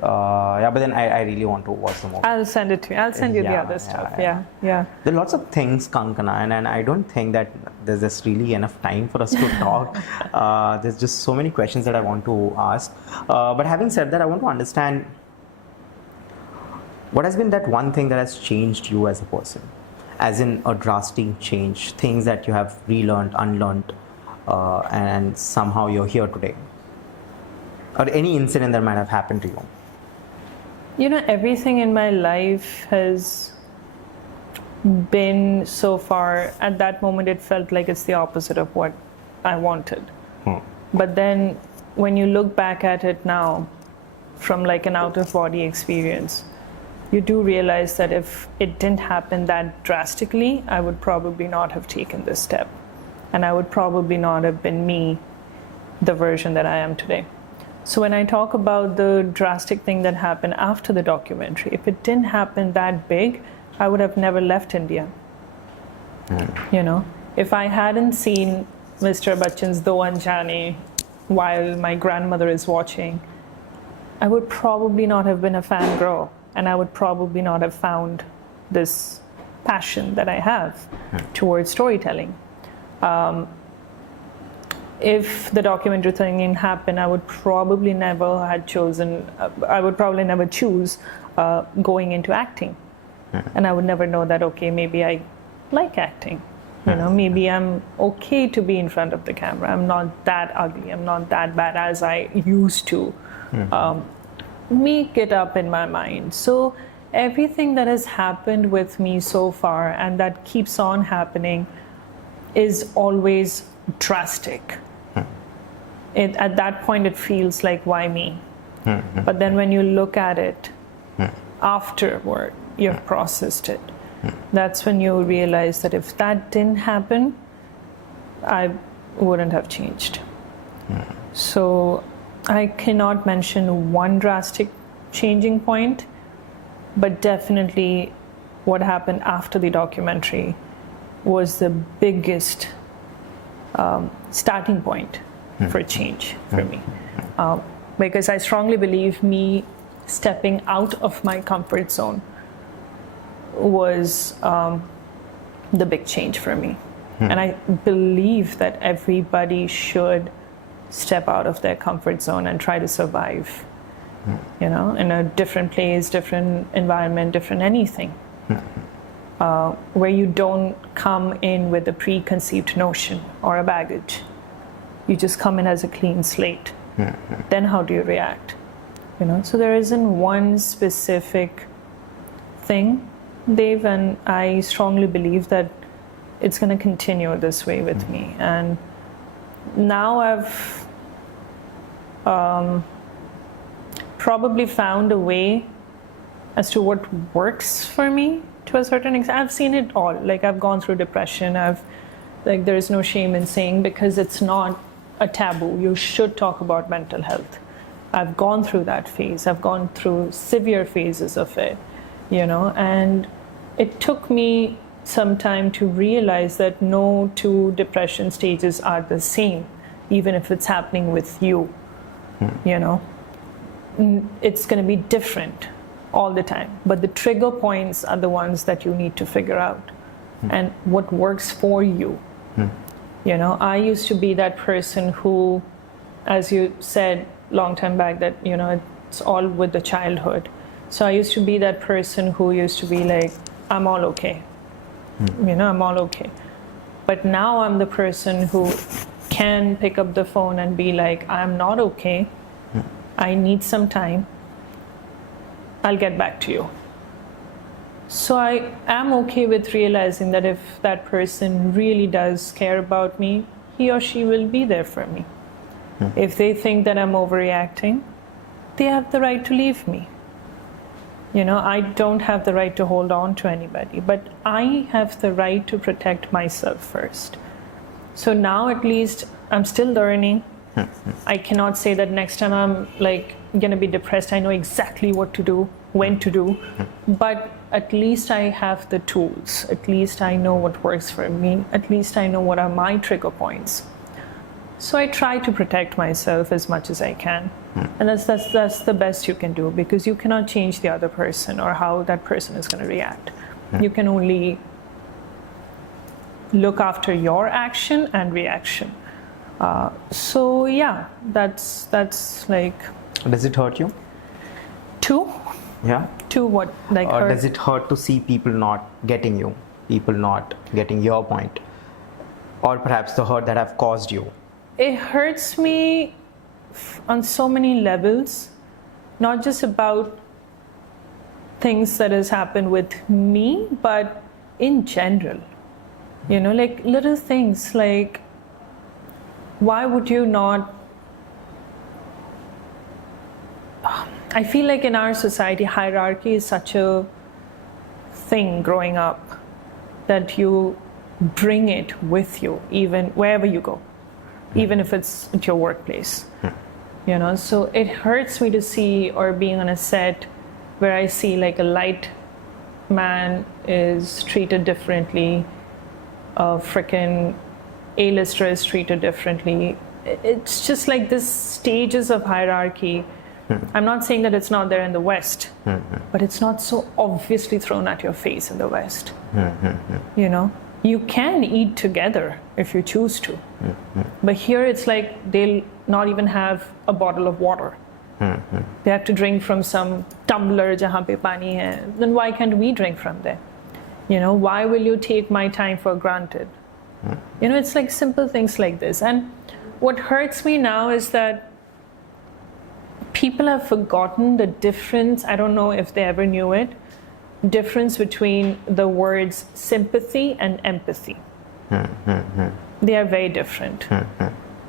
But then I really want to watch the movie. I'll send it to you. I'll send you the other stuff. Yeah. There are lots of things, Kankana, and I don't think that there's just really enough time for us to talk. There's just so many questions that I want to ask. But having said that, I want to understand, what has been that one thing that has changed you as a person? As in a drastic change, things that you have relearned, unlearned, and somehow you're here today. Or any incident that might have happened to you. Everything in my life has been so far, at that moment it felt like it's the opposite of what I wanted. But then when you look back at it now from like an out of body experience, you do realize that if it didn't happen that drastically, I would probably not have taken this step, and I would probably not have been me, the version that I am today. So when I talk about the drastic thing that happened after the documentary, if it didn't happen that big, I would have never left India. You know, if I hadn't seen Mr. Bachchan's Do Anjane while my grandmother is watching, I would probably not have been a fangirl, and I would probably not have found this passion that I have towards storytelling. If the documentary thing didn't happen, I would probably never choose going into acting. And I would never know that, okay, maybe I like acting. You know, maybe I'm okay to be in front of the camera. I'm not that ugly. I'm not that bad as I used to make it up in my mind. So everything that has happened with me so far and that keeps on happening is always drastic. At that point, it feels like, why me? But then when you look at it afterward, you've processed it. That's when you realize that if that didn't happen, I wouldn't have changed. So I cannot mention one drastic changing point, but definitely what happened after the documentary was the biggest starting point for change for me. Because I strongly believe me stepping out of my comfort zone was the big change for me. And I believe that everybody should step out of their comfort zone and try to survive, you know, in a different place, different environment, different anything, where you don't come in with a preconceived notion or a baggage. You just come in as a clean slate. Then how do you react? You know, so there isn't one specific thing, Dave, and I strongly believe that it's going to continue this way with me. And now I've probably found a way as to what works for me to a certain extent. I've seen it all. Like, I've gone through depression. There is no shame in saying, because it's not a taboo. You should talk about mental health. I've gone through that phase. I've gone through severe phases of it, you know, and it took me some time to realize that no two depression stages are the same, even if it's happening with you, you know. It's going to be different all the time, but the trigger points are the ones that you need to figure out and what works for you. You know, I used to be that person who, as you said long time back, that, you know, it's all with the childhood. So I used to be that person who used to be like, I'm all okay. You know, I'm all okay. But now I'm the person who can pick up the phone and be like, I'm not okay. I need some time. I'll get back to you. So I am okay with realizing that if that person really does care about me, he or she will be there for me. If they think that I'm overreacting, they have the right to leave me. You know, I don't have the right to hold on to anybody, but I have the right to protect myself first. So now at least I'm still learning. I cannot say that next time I'm like going to be depressed, I know exactly what to do, when to do, but at least I have the tools. At least I know what works for me. At least I know what are my trigger points. So I try to protect myself as much as I can. And that's the best you can do, because you cannot change the other person or how that person is going to react. You can only look after your action and reaction. So yeah, that's like. Does it hurt you? To? Yeah. To what? Like, or does it hurt to see people not getting you, people not getting your point, or perhaps the hurt that have caused you? It hurts me on so many levels, not just about things that has happened with me, but in general. You know, like little things like, why would you not? I feel like in our society, hierarchy is such a thing growing up that you bring it with you, even wherever you go, even if it's at your workplace. You know, so it hurts me to see, or being on a set where I see like a light man is treated differently a frickin' A-lister is treated differently. It's just like this stages of hierarchy. I'm not saying that it's not there in the West, but it's not so obviously thrown at your face in the West. You know, you can eat together if you choose to, but here it's like they'll not even have a bottle of water. They have to drink from some tumbler jahan pe pani hai. Then why can't we drink from there? You know, why will you take my time for granted? You know, it's like simple things like this. And what hurts me now is that people have forgotten the difference. I don't know if they ever knew it. Difference between the words sympathy and empathy. They are very different.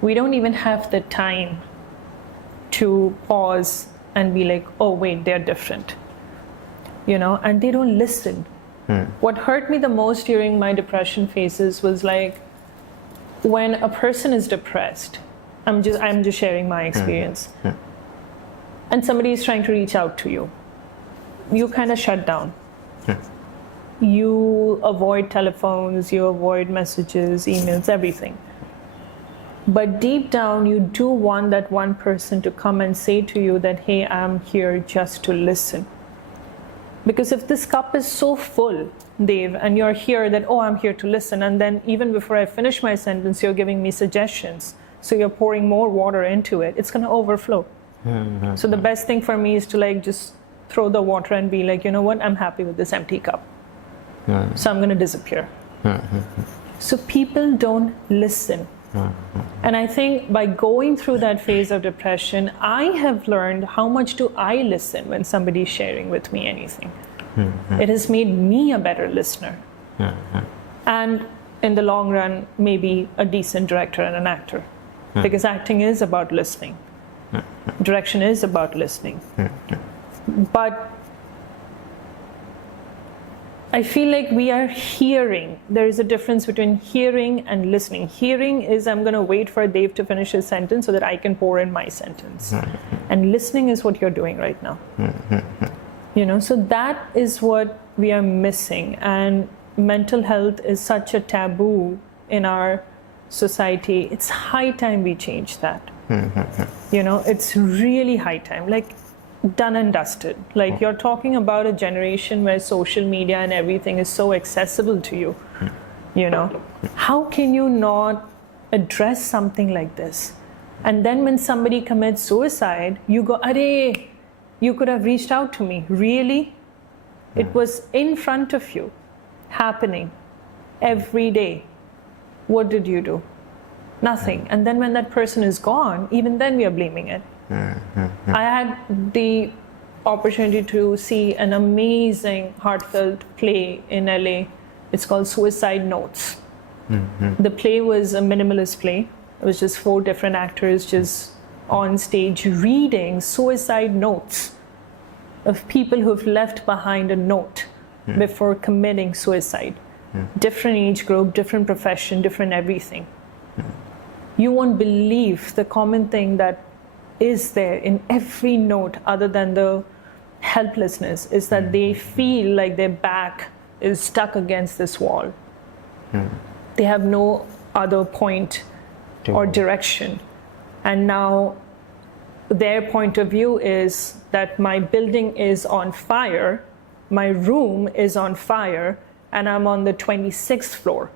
We don't even have the time to pause and be like, oh wait, they're different. You know, and they don't listen. What hurt me the most during my depression phases was like when a person is depressed, I'm just sharing my experience. And somebody is trying to reach out to you. You kind of shut down. You avoid telephones, you avoid messages, emails, everything. But deep down, you do want that one person to come and say to you that, hey, I'm here just to listen. Because if this cup is so full, Dave, and you're here that, oh, I'm here to listen, and then even before I finish my sentence, you're giving me suggestions, so you're pouring more water into it, it's going to overflow. So the best thing for me is to like just throw the water and be like, you know what, I'm happy with this empty cup. So I'm going to disappear. So people don't listen. And I think by going through that phase of depression, I have learned how much do I listen when somebody's sharing with me anything. It has made me a better listener. And in the long run, maybe a decent director and an actor. Because acting is about listening. Direction is about listening. But I feel like we are hearing. There is a difference between hearing and listening. Hearing is I'm going to wait for Dave to finish his sentence so that I can pour in my sentence. And listening is what you're doing right now. You know, so that is what we are missing. And mental health is such a taboo in our society. It's high time we change that. You know, it's really high time. Like, done and dusted. Like, you're talking about a generation where social media and everything is so accessible to you. You know, how can you not address something like this? And then when somebody commits suicide, you go, "Arey, you could have reached out to me." Really? It was in front of you, happening every day. What did you do? Nothing. And then when that person is gone, even then we are blaming it. I had the opportunity to see an amazing heartfelt play in LA. It's called Suicide Notes. The play was a minimalist play. It was just 4 different actors just on stage reading suicide notes of people who've left behind a note before committing suicide. Different age group, different profession, different everything. You won't believe the common thing that is there in every note other than the helplessness is that they feel like their back is stuck against this wall. They have no other point or direction. And now their point of view is that my building is on fire, my room is on fire, and I'm on the 26th floor.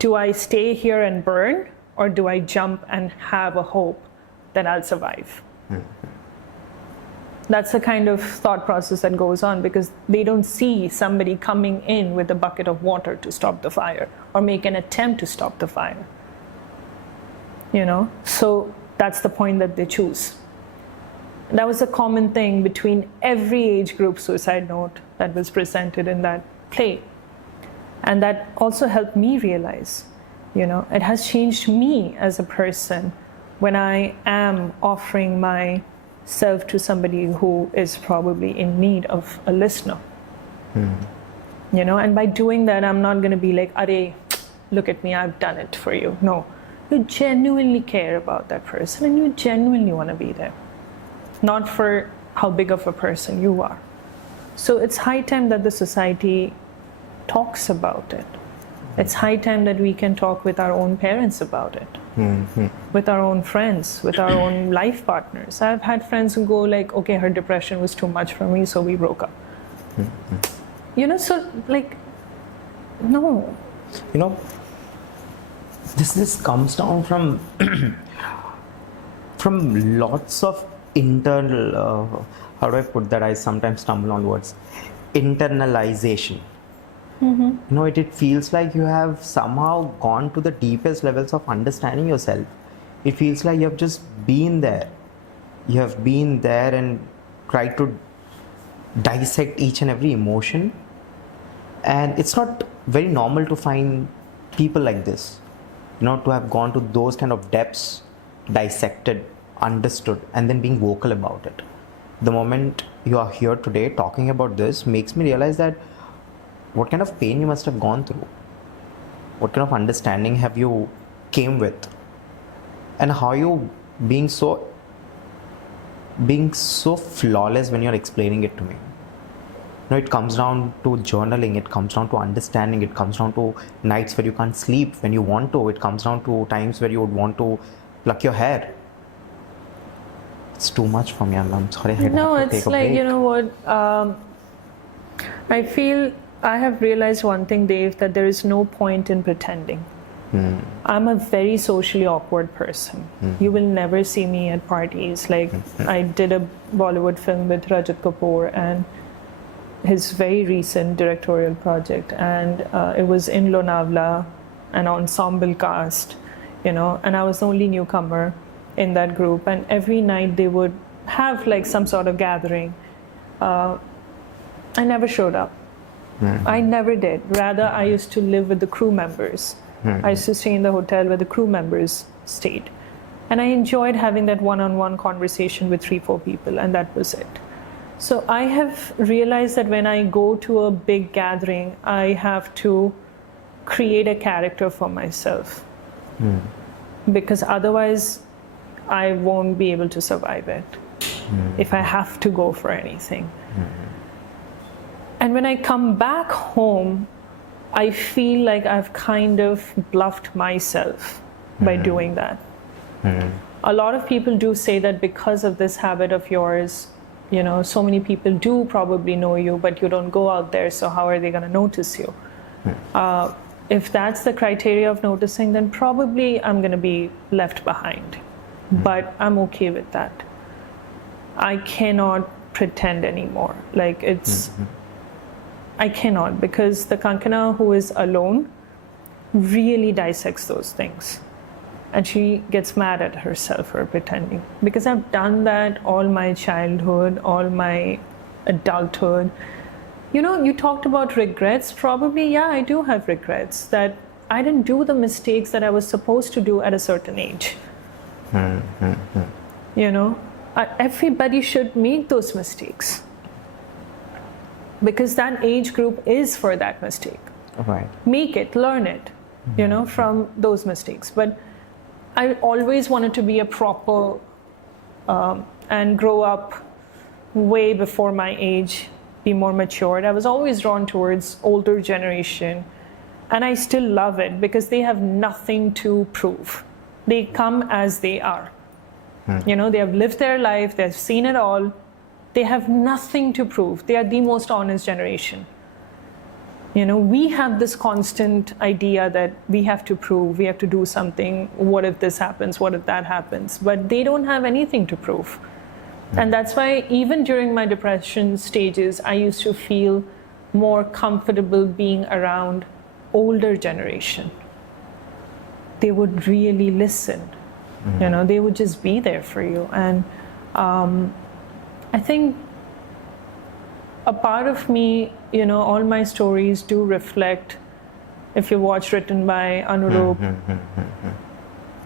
Do I stay here and burn, or do I jump and have a hope that I'll survive? That's the kind of thought process that goes on, because they don't see somebody coming in with a bucket of water to stop the fire or make an attempt to stop the fire. You know, so that's the point that they choose. That was a common thing between every age group suicide note that was presented in that play. And that also helped me realize, you know, it has changed me as a person when I am offering myself to somebody who is probably in need of a listener. You know, and by doing that, I'm not going to be like, "Arey, look at me, I've done it for you." No, you genuinely care about that person and you genuinely want to be there. Not for how big of a person you are. So it's high time that the society talks about it. It's high time that we can talk with our own parents about it, with our own friends, with our own life partners. I've had friends who go like, okay, her depression was too much for me, so we broke up. So like, no. This comes down from from lots of internal, how do I put that? I sometimes stumble on words. Internalization. It feels like you have somehow gone to the deepest levels of understanding yourself. It feels like you have just been there. You have been there and tried to dissect each and every emotion. And it's not very normal to find people like this, to have gone to those kind of depths, dissected, understood, and then being vocal about it. The moment you are here today talking about this makes me realize that what kind of pain you must have gone through, what kind of understanding have you came with, and how you being so flawless when you're explaining it to me. It comes down to journaling, it comes down to understanding, it comes down to nights where you can't sleep when you want to, it comes down to times where you would want to pluck your hair. It's too much for me. I'm sorry. No, it's like, you know what, I feel I have realized one thing, Dave, that there is no point in pretending. I'm a very socially awkward person. You will never see me at parties. Like, I did a Bollywood film with Rajat Kapoor and his very recent directorial project, and it was in Lonavala, an ensemble cast, and I was the only newcomer in that group, and every night they would have like some sort of gathering. I never showed up. I never did. Rather, I used to live with the crew members. I used to stay in the hotel where the crew members stayed, and I enjoyed having that one-on-one conversation with 3-4 people, and that was it. So I have realized that when I go to a big gathering, I have to create a character for myself, because otherwise I won't be able to survive it if I have to go for anything. And when I come back home, I feel like I've kind of bluffed myself by doing that. A lot of people do say that because of this habit of yours, so many people do probably know you, but you don't go out there, so how are they going to notice you? If that's the criteria of noticing, then probably I'm going to be left behind. But I'm okay with that. I cannot pretend anymore. Like, I cannot, because the Kankana who is alone really dissects those things. And she gets mad at herself for pretending. Because I've done that all my childhood, all my adulthood. You talked about regrets. Probably, yeah, I do have regrets that I didn't do the mistakes that I was supposed to do at a certain age. Everybody should make those mistakes. Because that age group is for that mistake. Right. Make it, learn it, from those mistakes. But I always wanted to be a proper and grow up way before my age, be more matured. I was always drawn towards older generation, and I still love it because they have nothing to prove. They come as they are. They have lived their life, they've seen it all. They have nothing to prove. They are the most honest generation. We have this constant idea that we have to prove, we have to do something. What if this happens? What if that happens? But they don't have anything to prove. And that's why even during my depression stages, I used to feel more comfortable being around older generation. They would really listen. They would just be there for you. And I think a part of me, all my stories do reflect, if you watch Written by Anurup,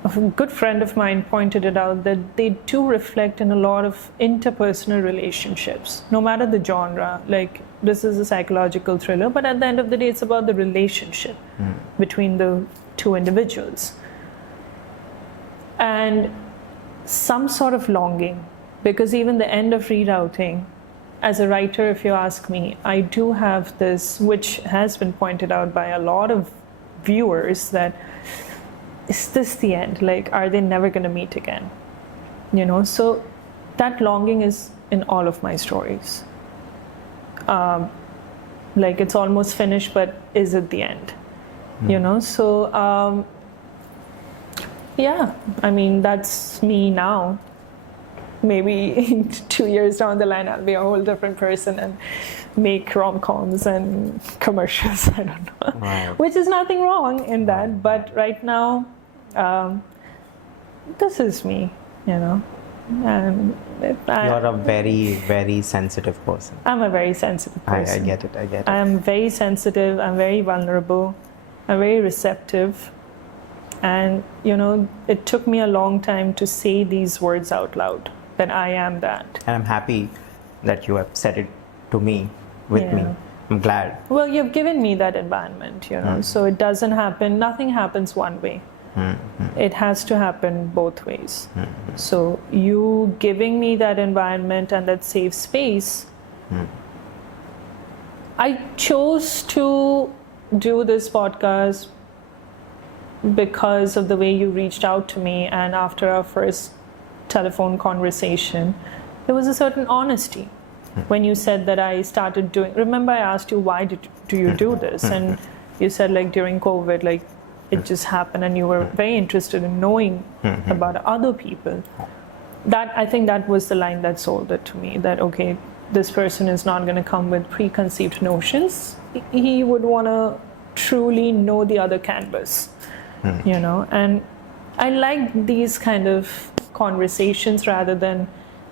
a good friend of mine pointed it out, that they do reflect in a lot of interpersonal relationships, no matter the genre. Like, this is a psychological thriller, but at the end of the day, it's about the relationship between the two individuals. And some sort of longing, because even the end of rerouting, as a writer, if you ask me, I do have this, which has been pointed out by a lot of viewers that, is this the end? Like, are they never going to meet again? You know, so that longing is in all of my stories. Like, it's almost finished, but is it the end? You know, so yeah, I mean, that's me now. Maybe in 2 years down the line, I'll be a whole different person and make rom-coms and commercials. I don't know. Right. Which is nothing wrong in that, but right now, this is me, you know. And you're a very, very sensitive person. I'm a very sensitive person. I get it. I'm very sensitive. I'm very vulnerable. I'm very receptive. And, you know, it took me a long time to say these words out loud, that I am that. And I'm happy that you have said it to me, with me. I'm glad. Well, you've given me that environment, you know, so it doesn't happen, nothing happens one way. It has to happen both ways. So you giving me that environment and that safe space, I chose to do this podcast because of the way you reached out to me, and after our first telephone conversation, there was a certain honesty. When you said that I started doing, remember I asked you, why do you do this? And you said, like, during COVID, like, it just happened, and you were very interested in knowing about other people. That, I think that was the line that sold it to me, that, okay, this person is not going to come with preconceived notions. He would want to truly know the other canvas, you know. And I like these kind of conversations rather than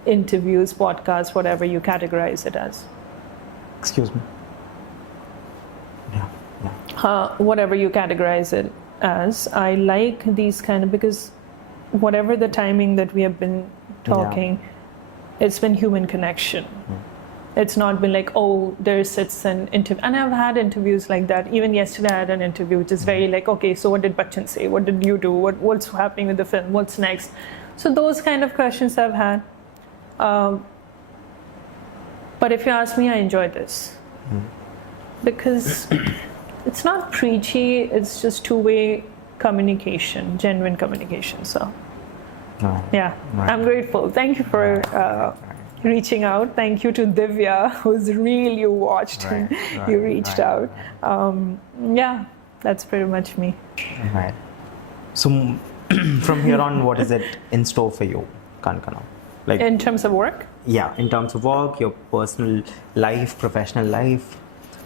interviews, podcasts, whatever you categorize it as. Excuse me. Whatever you categorize it as, I like these kind of, because whatever the timing that we have been talking, it's been human connection. It's not been like, oh, there sits an interview. And I've had interviews like that. Even yesterday I had an interview which is very like, okay, so what did Bachchan say? What did you do? What's happening with the film? What's next? So those kind of questions I've had. But if you ask me, I enjoy this. Because it's not preachy, it's just two-way communication, genuine communication. So, I'm grateful. Thank you for reaching out. Thank you to Divya, who's really watched and you reached out. Yeah, that's pretty much me. Right. So, from here on, what is it in store for you, Kankana? Like, in terms of work? Yeah, in terms of work, your personal life, professional life.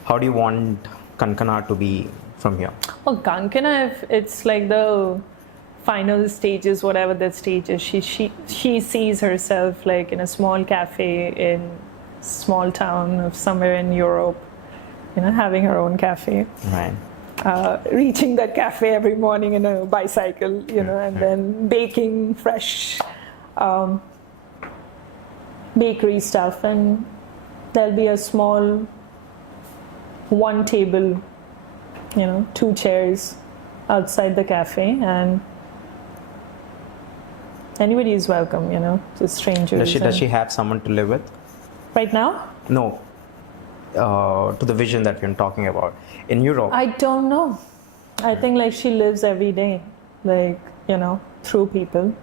How do you want Kankana to be from here? Well, Kankana, if it's like the final stages, whatever that stage is, she sees herself like in a small cafe in small town of somewhere in Europe, you know, having her own cafe. Right. Reaching that cafe every morning in a bicycle, you know, and then baking fresh bakery stuff, and there'll be a small one table, you know, 2 chairs outside the cafe, and anybody is welcome, you know, just strangers. Does she have someone to live with? Right now? No. To the vision that we're talking about. In Europe? I don't know. I think like she lives every day, like, you know, through people.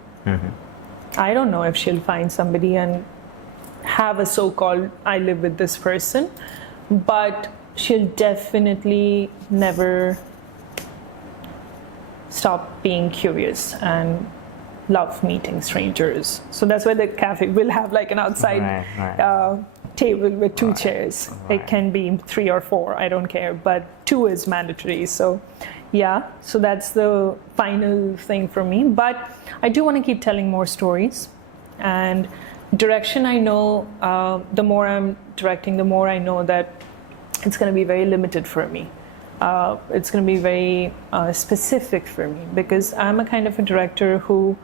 I don't know if she'll find somebody and have a so-called I live with this person, but she'll definitely never stop being curious and love meeting strangers. So that's why the cafe will have like an outside table with 2 chairs. It can be 3 or 4, I don't care, but 2 is mandatory. So yeah, so that's the final thing for me. But I do want to keep telling more stories. And direction, I know, the more I'm directing, the more I know that it's going to be very limited for me. It's going to be very specific for me, because I'm a kind of a director who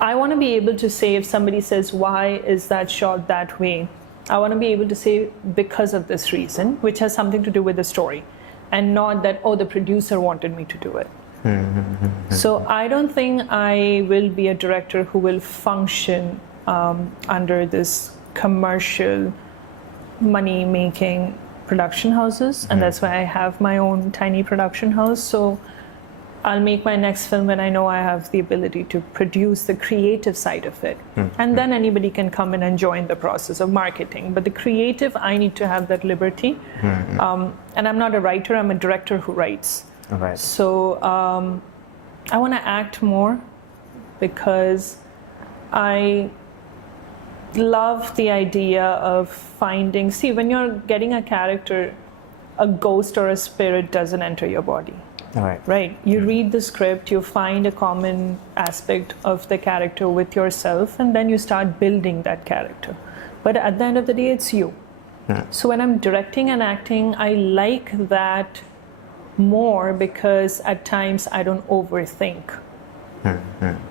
I want to be able to say, if somebody says, why is that shot that way? I want to be able to say, because of this reason, which has something to do with the story, and not that, oh, the producer wanted me to do it. So I don't think I will be a director who will function under this commercial, money-making production houses, and that's why I have my own tiny production house. So I'll make my next film when I know I have the ability to produce the creative side of it. And then anybody can come in and join the process of marketing. But the creative, I need to have that liberty. And I'm not a writer, I'm a director who writes. Right. So I want to act more because I love the idea of finding, see, when you're getting a character, a ghost or a spirit doesn't enter your body. Right. You read the script, you find a common aspect of the character with yourself, and then you start building that character. But at the end of the day, it's you. So when I'm directing and acting, I like that more because at times I don't overthink.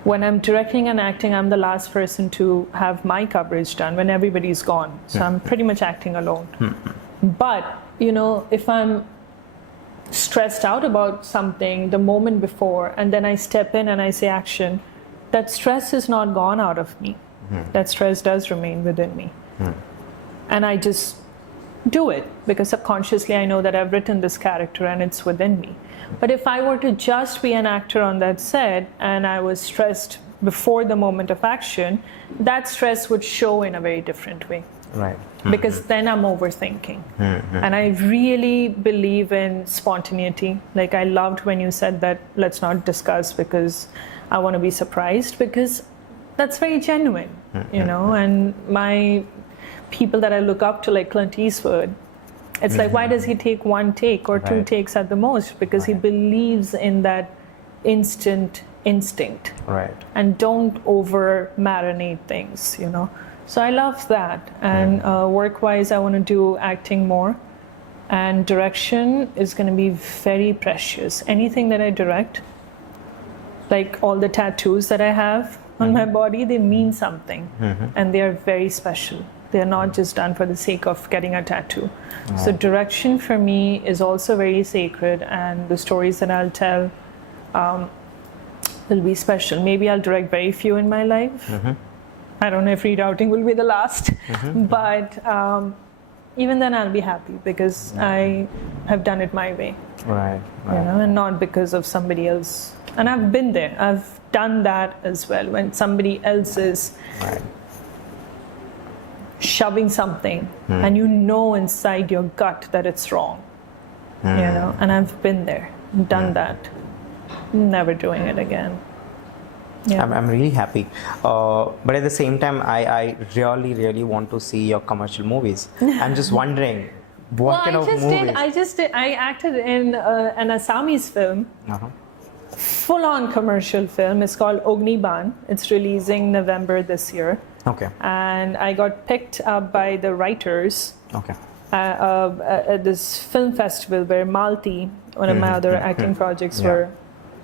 When I'm directing and acting, I'm the last person to have my coverage done when everybody's gone. So I'm pretty much acting alone. But, you know, if I'm stressed out about something the moment before and then I step in and I say action, that stress is not gone out of me. That stress does remain within me. And I just do it because subconsciously I know that I've written this character and it's within me. But if I were to just be an actor on that set and I was stressed before the moment of action, that stress would show in a very different way. Right. Because then I'm overthinking. And I really believe in spontaneity. Like I loved when you said that let's not discuss because I want to be surprised, because that's very genuine, you know. And my people that I look up to, like Clint Eastwood, it's like, why does he take one take or two takes at the most? Because he believes in that instant instinct. And don't over marinate things, you know. So I love that. And work-wise, I want to do acting more. And direction is going to be very precious. Anything that I direct, like all the tattoos that I have on my body, they mean something. And they are very special. They're not just done for the sake of getting a tattoo. So direction for me is also very sacred, and the stories that I'll tell will be special. Maybe I'll direct very few in my life. I don't know if rerouting will be the last, but even then I'll be happy because I have done it my way. You know, and not because of somebody else. And I've been there. I've done that as well. When somebody else is shoving something and you know inside your gut that it's wrong, you know, and I've been there, done that. Never doing it again. I'm really happy, but at the same time I really want to see your commercial movies. I'm just wondering what kind of movies. I acted in an Assamese film, full-on commercial film. It's called Ogniban. It's releasing November this year. And I got picked up by the writers at this film festival where Malti, one of my other acting projects, were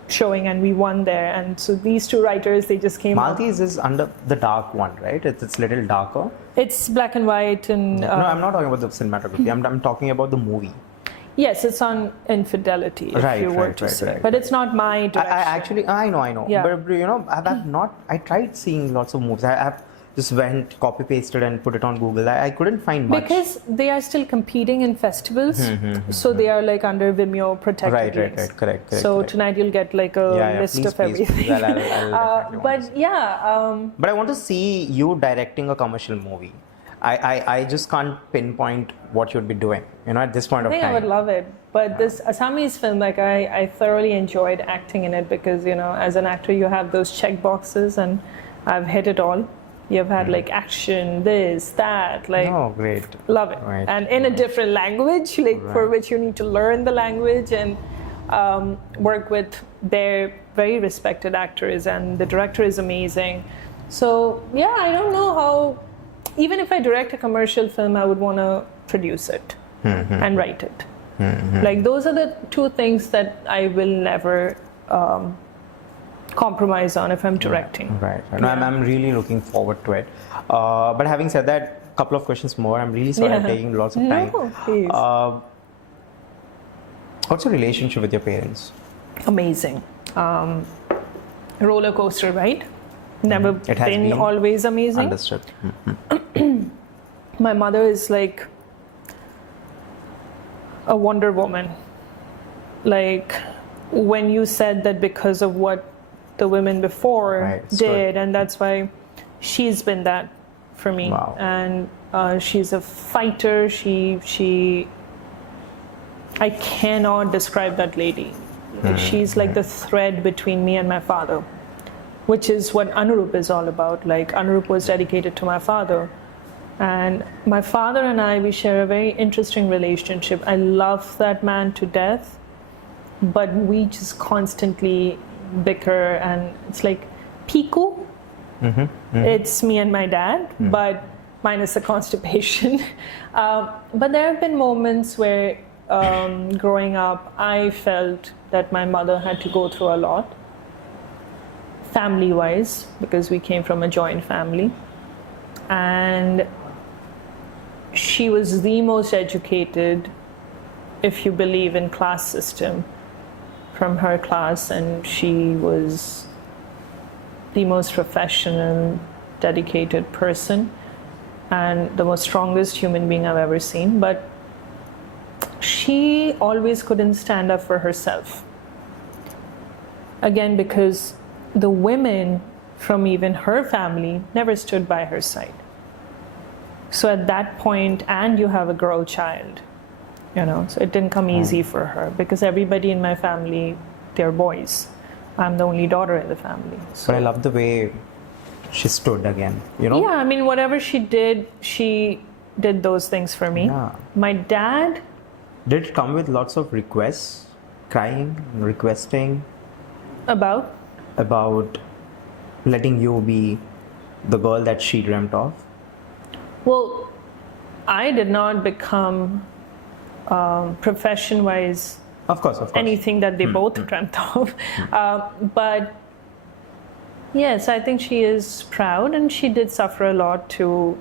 showing, and we won there. And so these two writers, they just came. Maltese is under the dark one, right? It's a little darker. It's black and white and. No, I'm not talking about the cinematography. I'm talking about the movie. Yes, it's on infidelity, if you were to say. But it's not my direction. I know. Yeah. But you know, I tried seeing lots of movies. I have just went, copy pasted and put it on Google. I couldn't find much. Because they are still competing in festivals, so they are like under Vimeo protected links. Correct. So tonight you'll get like a list of everything. But I want to see you directing a commercial movie. I just can't pinpoint what you'd be doing, you know, at this point of time. I think I would love it. But this Assamese film, like I thoroughly enjoyed acting in it because, you know, as an actor you have those check boxes and I've hit it all. You've had like action, this, that, like. Oh, great. Love it. And in a different language, like for which you need to learn the language and work with their very respected actors, and the director is amazing. So yeah, I don't know how, even if I direct a commercial film, I would want to produce it and write it. Like those are the two things that I will never compromise on if I'm directing. No, I'm really looking forward to it. But having said that, a couple of questions more. I'm really sorry I'm taking lots of time. No, please. What's your relationship with your parents? Amazing. Roller coaster ride. Never been always amazing. Understood. My mother is like a Wonder Woman. Like when you said that because of what the women before did, and that's why she's been that for me. Wow. And she's a fighter. I cannot describe that lady. She's like the thread between me and my father, which is what Anurup is all about. Like Anurup was dedicated to my father. And my father and I, we share a very interesting relationship. I love that man to death, but we just constantly bicker, and it's like Piku. It's me and my dad, but minus the constipation. But there have been moments where growing up, I felt that my mother had to go through a lot, family-wise, because we came from a joint family. And she was the most educated, if you believe in class system, from her class, and she was the most professional, dedicated person and the most strongest human being I've ever seen. But she always couldn't stand up for herself. Again, because the women from even her family never stood by her side. So at that point, and you have a girl child, so it didn't come easy for her, because everybody in my family, they're boys. I'm the only daughter in the family. So. But I love the way she stood again, Yeah, I mean, whatever she did those things for me. Yeah. My dad... Did it come with lots of requests, crying, requesting? About letting you be the girl that she dreamt of? Well, I did not become profession-wise of course anything that they both dreamt of. But yes, I think she is proud, and she did suffer a lot to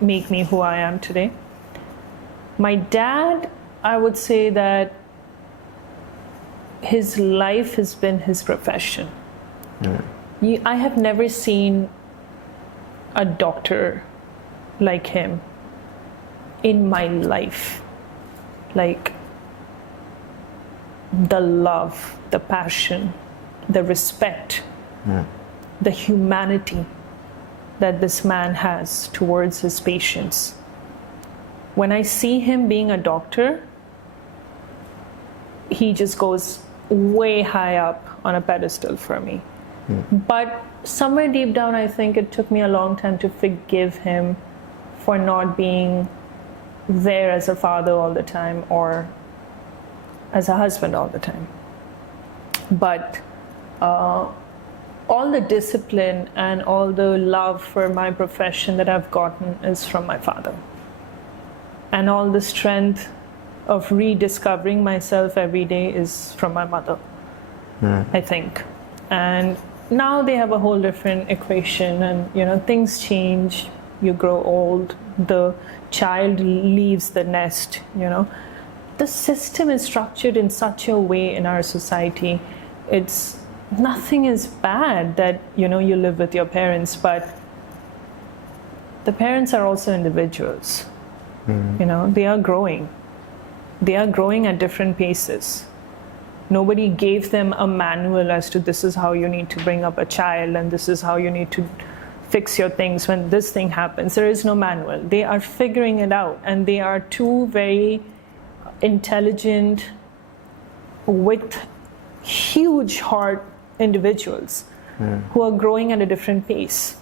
make me who I am today. My dad, I would say that his life has been his profession. I have never seen a doctor like him in my life. Like the love, the passion, the respect, the humanity that this man has towards his patients. When I see him being a doctor, he just goes way high up on a pedestal for me. But somewhere deep down, I think it took me a long time to forgive him for not being there as a father all the time or as a husband all the time. But all the discipline and all the love for my profession that I've gotten is from my father. And all the strength of rediscovering myself every day is from my mother, I think. And now they have a whole different equation, and things change. You grow old, the child leaves the nest. The system is structured in such a way in our society. Nothing is bad that you live with your parents, but the parents are also individuals. They are growing. They are growing at different paces. Nobody gave them a manual as to this is how you need to bring up a child and this is how you need to fix your things when this thing happens. There is no manual. They are figuring it out, and they are two very intelligent, with huge heart individuals who are growing at a different pace.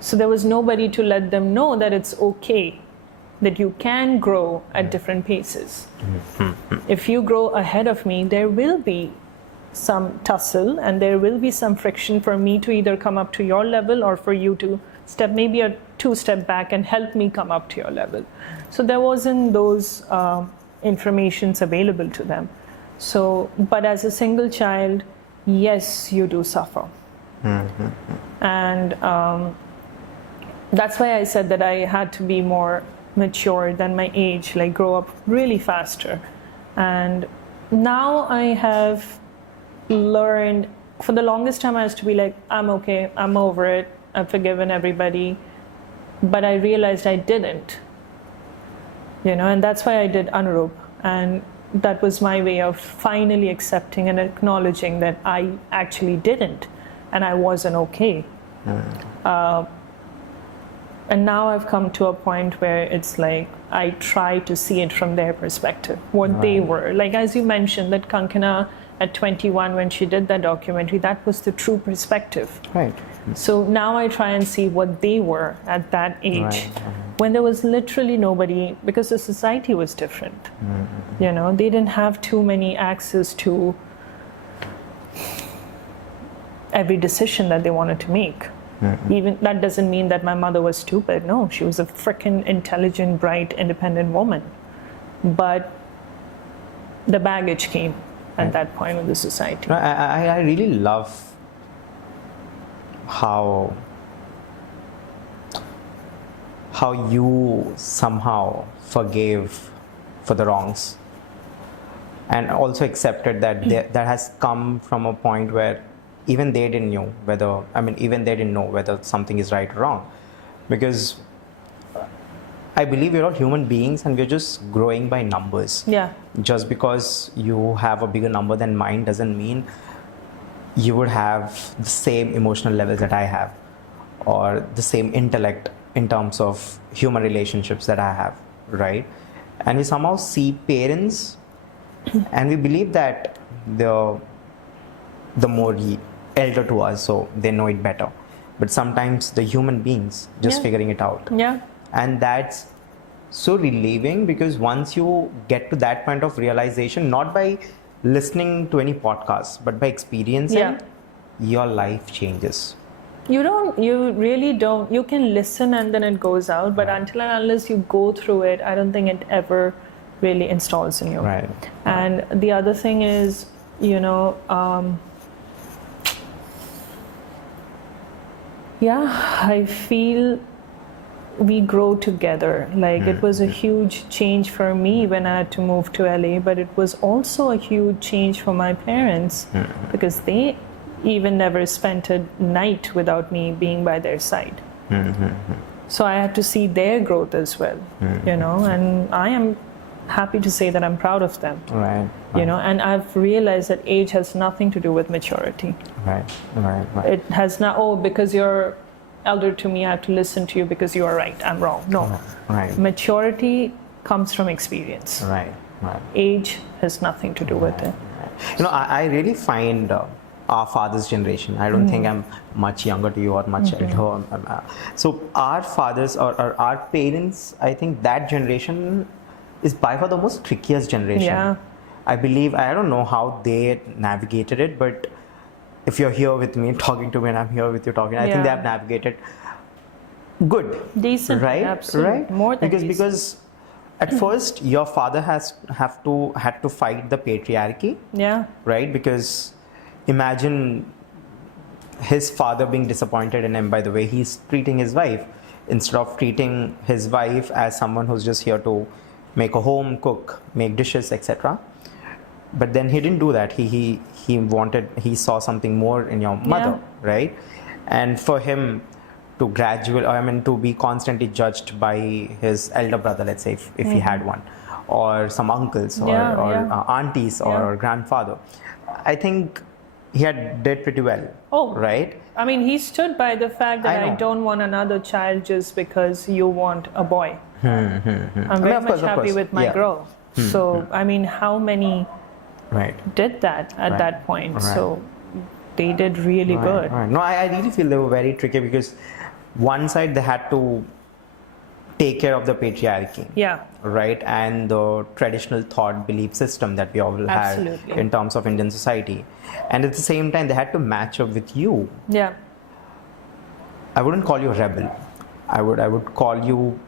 So there was nobody to let them know that it's okay, that you can grow at different paces. If you grow ahead of me, there will be some tussle and there will be some friction for me to either come up to your level or for you to step maybe a 2-step back and help me come up to your level. So there wasn't those informations available to them. So, but as a single child, yes, you do suffer. And that's why I said that I had to be more mature than my age, like grow up really faster. And now I have learned, for the longest time I used to be like, I'm okay, I'm over it, I've forgiven everybody. But I realized I didn't, and that's why I did Anurup. And that was my way of finally accepting and acknowledging that I actually didn't, and I wasn't okay. And now I've come to a point where it's like I try to see it from their perspective, what they were. Like, as you mentioned, that Kankana at 21, when she did that documentary, that was the true perspective. Right. So now I try and see what they were at that age, when there was literally nobody, because the society was different. You know, they didn't have too many access to every decision that they wanted to make. Even that doesn't mean that my mother was stupid. No, she was a freaking intelligent, bright, independent woman. But the baggage came at that point of the society. I really love how you somehow forgave for the wrongs, and also accepted that that has come from a point where even they didn't know whether something is right or wrong, because I believe we're all human beings and we're just growing by numbers. Yeah. Just because you have a bigger number than mine doesn't mean you would have the same emotional levels that I have, or the same intellect in terms of human relationships that I have, right? And we somehow see parents and we believe that the more elder to us, so they know it better. But sometimes the human beings just figuring it out. Yeah. And that's so relieving, because once you get to that point of realization, not by listening to any podcast, but by experiencing, your life changes. You really don't. You can listen and then it goes out, but until and unless you go through it, I don't think it ever really installs in you. Right. And the other thing is, I feel we grow together. Like, it was a huge change for me when I had to move to LA, but it was also a huge change for my parents, because they even never spent a night without me being by their side. So I had to see their growth as well, and I am happy to say that I'm proud of them. Right. And I've realized that age has nothing to do with maturity. Right. It has not, because you're elder to me, I have to listen to you because you are right, I'm wrong. No. Right. Maturity comes from experience. Right. Age has nothing to do with it. I really find our father's generation, I don't think I'm much younger to you or much elder. So our fathers or our parents, I think that generation is by far the most trickiest generation. Yeah. I believe, I don't know how they navigated it, but if you're here with me talking to me and I'm here with you talking, I think they have navigated good. Decent, right? Absolutely. Right? More than because at first your father had to fight the patriarchy. Yeah. Right? Because imagine his father being disappointed in him by the way he's treating his wife, instead of treating his wife as someone who's just here to make a home, cook, make dishes, etc. But then he didn't do that. He saw something more in your mother, right? And for him to to be constantly judged by his elder brother, let's say, if he had one, or some uncles or aunties or grandfather, I think he did pretty well. Oh, right. I mean, he stood by the fact that I don't want another child just because you want a boy. I'm very much happy with my girl. So, I mean, how many did that at that point? Right. So they did really good. Right. No, I really feel they were very tricky, because one side they had to take care of the patriarchy. Yeah. Right. And the traditional thought belief system that we all have in terms of Indian society. And at the same time, they had to match up with you. Yeah. I wouldn't call you a rebel. I would call you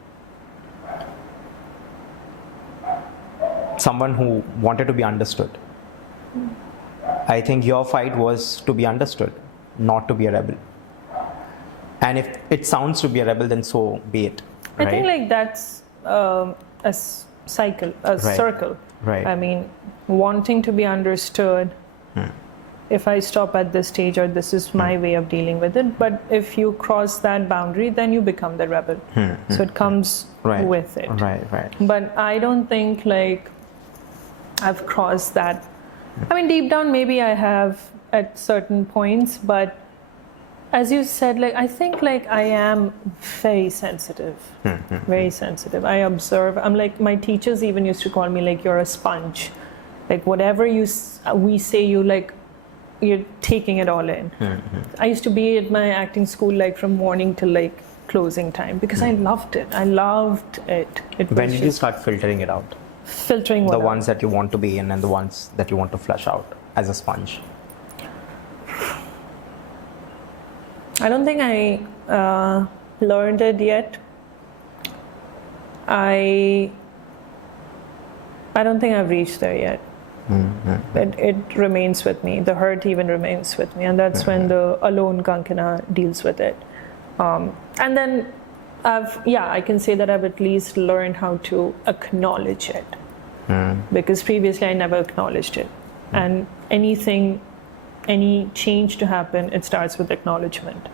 someone who wanted to be understood. I think your fight was to be understood, not to be a rebel. And if it sounds to be a rebel, then so be it. I think like that's a cycle, circle. Right. I mean, wanting to be understood. If I stop at this stage, or this is my way of dealing with it. But if you cross that boundary, then you become the rebel. So it comes with it. Right. But I don't think I've crossed that. I mean, deep down, maybe I have at certain points, but as you said, like I think like I am very sensitive, very sensitive. I observe. I'm like, my teachers even used to call me like, you're a sponge. Like whatever we say, you're taking it all in. I used to be at my acting school like from morning till like closing time because I loved it. I loved it. When did you start filtering it out? Filtering what the out? Ones that you want to be in and the ones that you want to flush out as a sponge. I don't think I learned it yet. I don't think I've reached there yet. But it remains with me. The hurt even remains with me, and that's when the alone Kankana deals with it. And then I can say that I've at least learned how to acknowledge it, because previously I never acknowledged it. And any change to happen, it starts with acknowledgement.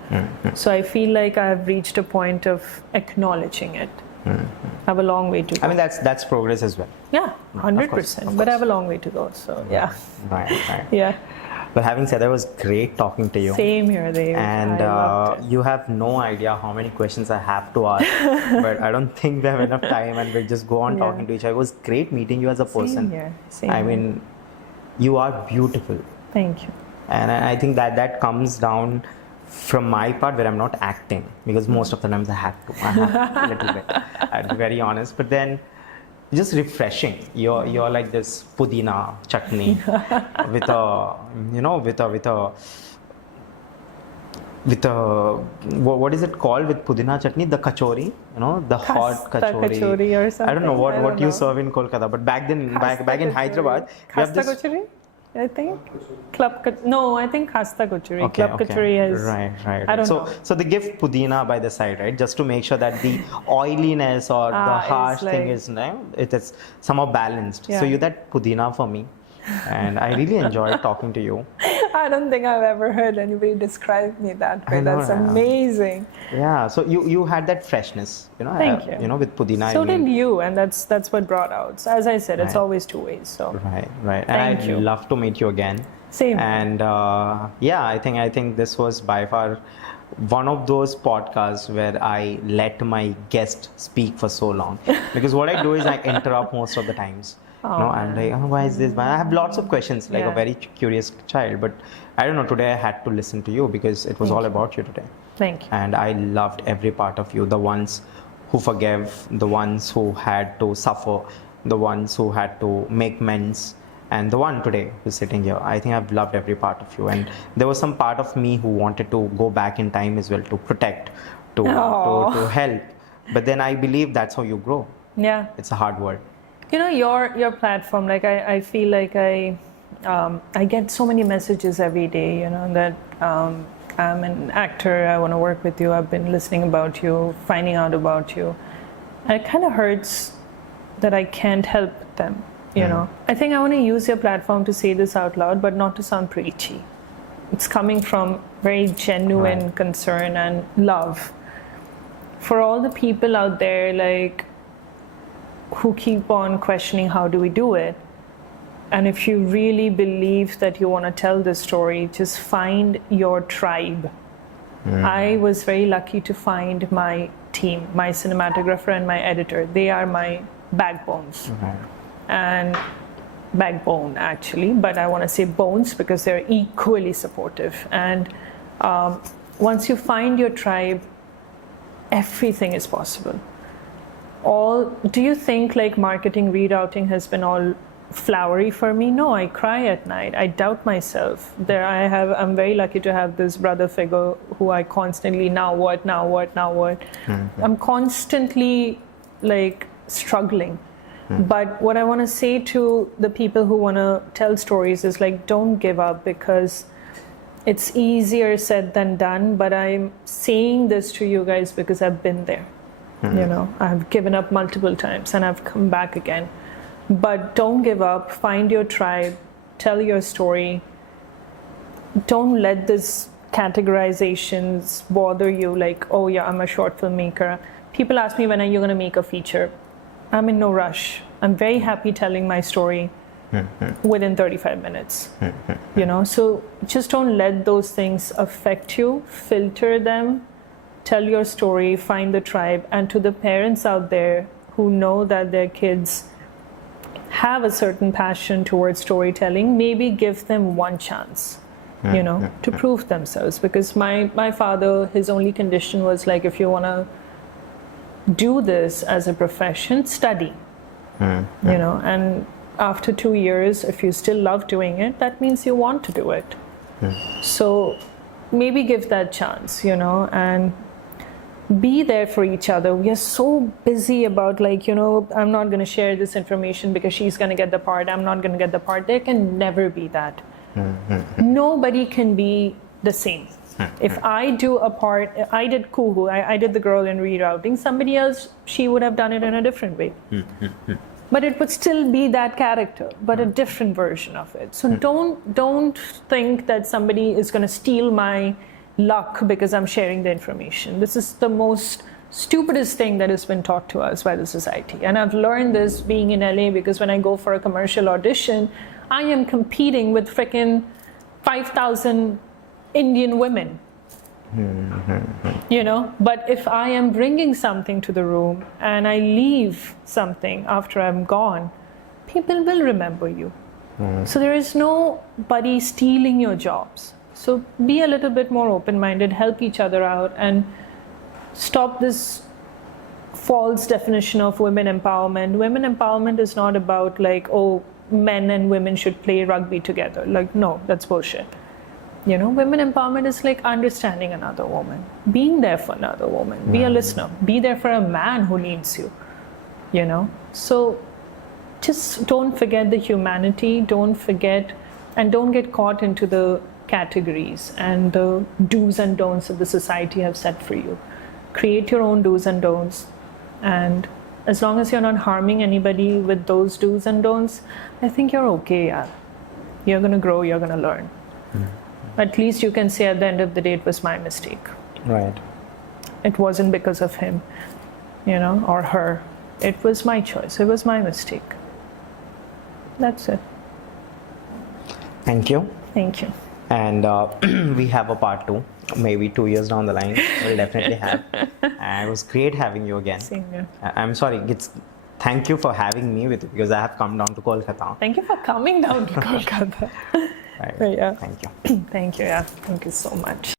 So I feel like I've reached a point of acknowledging it. I have a long way to go. I mean, that's progress as well. Yeah, 100%. But I have a long way to go. So yeah. Right. Yeah. But having said that, it was great talking to you. Same here, Dave. And you have no idea how many questions I have to ask. But I don't think we have enough time, and we'll just go on talking to each other. It was great meeting you as a person. Same here. I mean, you are beautiful. Thank you. And I think that comes down from my part, where I'm not acting, because most of the times I have a little bit. I'll be very honest. But then, just refreshing. You're like this pudina chutney with a what is it called with pudina chutney? The kachori, the hot kachori. Kachori or something. I don't know what you serve in Kolkata, but back in Hyderabad, we have this. Kachori? I think I think Khasta Kachori. Club Kachori has. Right. I don't know. So they give pudina by the side, right? Just to make sure that the oiliness or the harsh thing is somehow balanced. Yeah. So you that pudina for me. And I really enjoyed talking to you. I don't think I've ever heard anybody describe me that way. That's amazing. Yeah, so you had that freshness, Thank you. With pudina. So did you, and that's what brought out. So as I said, it's always two ways. So right. And I'd love to meet you again. Same. And I think this was by far one of those podcasts where I let my guest speak for so long, because what I do is I interrupt most of the times. I'm like, why is this? I have lots of questions, like a very curious child. But I don't know, today I had to listen to you because it was all about you today. Thank you. And I loved every part of you. The ones who forgave, the ones who had to suffer, the ones who had to make amends, and the one today who's sitting here. I think I've loved every part of you. And there was some part of me who wanted to go back in time as well, to protect, to help. But then I believe that's how you grow. Yeah. It's a hard world. Your platform, like I feel like I get so many messages every day, that I'm an actor, I want to work with you, I've been listening about you, finding out about you. And it kind of hurts that I can't help them, I think I want to use your platform to say this out loud, but not to sound preachy. It's coming from very genuine concern and love. For all the people out there, like, who keep on questioning how do we do it, and if you really believe that you want to tell this story, just find your tribe. I was very lucky to find my team, my cinematographer and my editor. They are my backbones. And backbone actually, but I want to say bones because they're equally supportive. And once you find your tribe, everything is possible. Do you think like marketing rerouting has been all flowery for me? No, I cry at night. I doubt myself. I'm very lucky to have this brother figure who I constantly, now what? I'm constantly like struggling. But what I want to say to the people who want to tell stories is like, don't give up, because it's easier said than done. But I'm saying this to you guys because I've been there. I've given up multiple times and I've come back again. But don't give up. Find your tribe. Tell your story. Don't let this categorizations bother you, like, oh yeah, I'm a short filmmaker. People ask me, when are you going to make a feature? I'm in no rush. I'm very happy telling my story. within 35 minutes. You know, so just don't let those things affect you. Filter them, tell your story, find the tribe. And to the parents out there who know that their kids have a certain passion towards storytelling, maybe give them one chance, you know, to prove themselves. Because my father, his only condition was like, if you want to do this as a profession, study, you know, and after 2 years, if you still love doing it, that means you want to do it. So maybe give that chance, you know, and be there for each other. We are so busy about like, you know, I'm not going to share this information because she's going to get the part, I'm not going to get the part. There can never be that. Nobody can be the same. If I do a part, I did Kuhu, I did the girl in rerouting, somebody else, she would have done it in a different way. But it would still be that character, but a different version of it. So don't think that somebody is going to steal my luck because I'm sharing the information. This is the most stupidest thing that has been taught to us by the society. And I've learned this being in LA, because when I go for a commercial audition, I am competing with freaking 5,000 Indian women. You know, but if I am bringing something to the room and I leave something after I'm gone, people will remember you. So there is nobody stealing your jobs. So be a little bit more open-minded, help each other out, and stop this false definition of women empowerment. Women empowerment is not about like, oh, men and women should play rugby together. Like, no, that's bullshit. You know, women empowerment is like understanding another woman, being there for another woman, be a listener, be there for a man who needs you, you know. So just don't forget the humanity, don't forget, and don't get caught into the categories and the do's and don'ts that the society have set for you. Create your own do's and don'ts, and as long as you're not harming anybody with those do's and don'ts, I think you're okay, yeah. You're gonna grow, you're gonna learn. At least you can say at the end of the day, it was my mistake. Right. It wasn't because of him, you know, or her. It was my choice. It was my mistake. That's it. Thank you. Thank you. And we have a part 2, maybe 2 years down the line. We'll definitely have. And it was great having you again. Same here. I'm sorry. Thank you for having me with you, because I have come down to Kolkata. Thank you for coming down to Kolkata. Right. Yeah. Thank you. Thank you. Yeah. Thank you so much.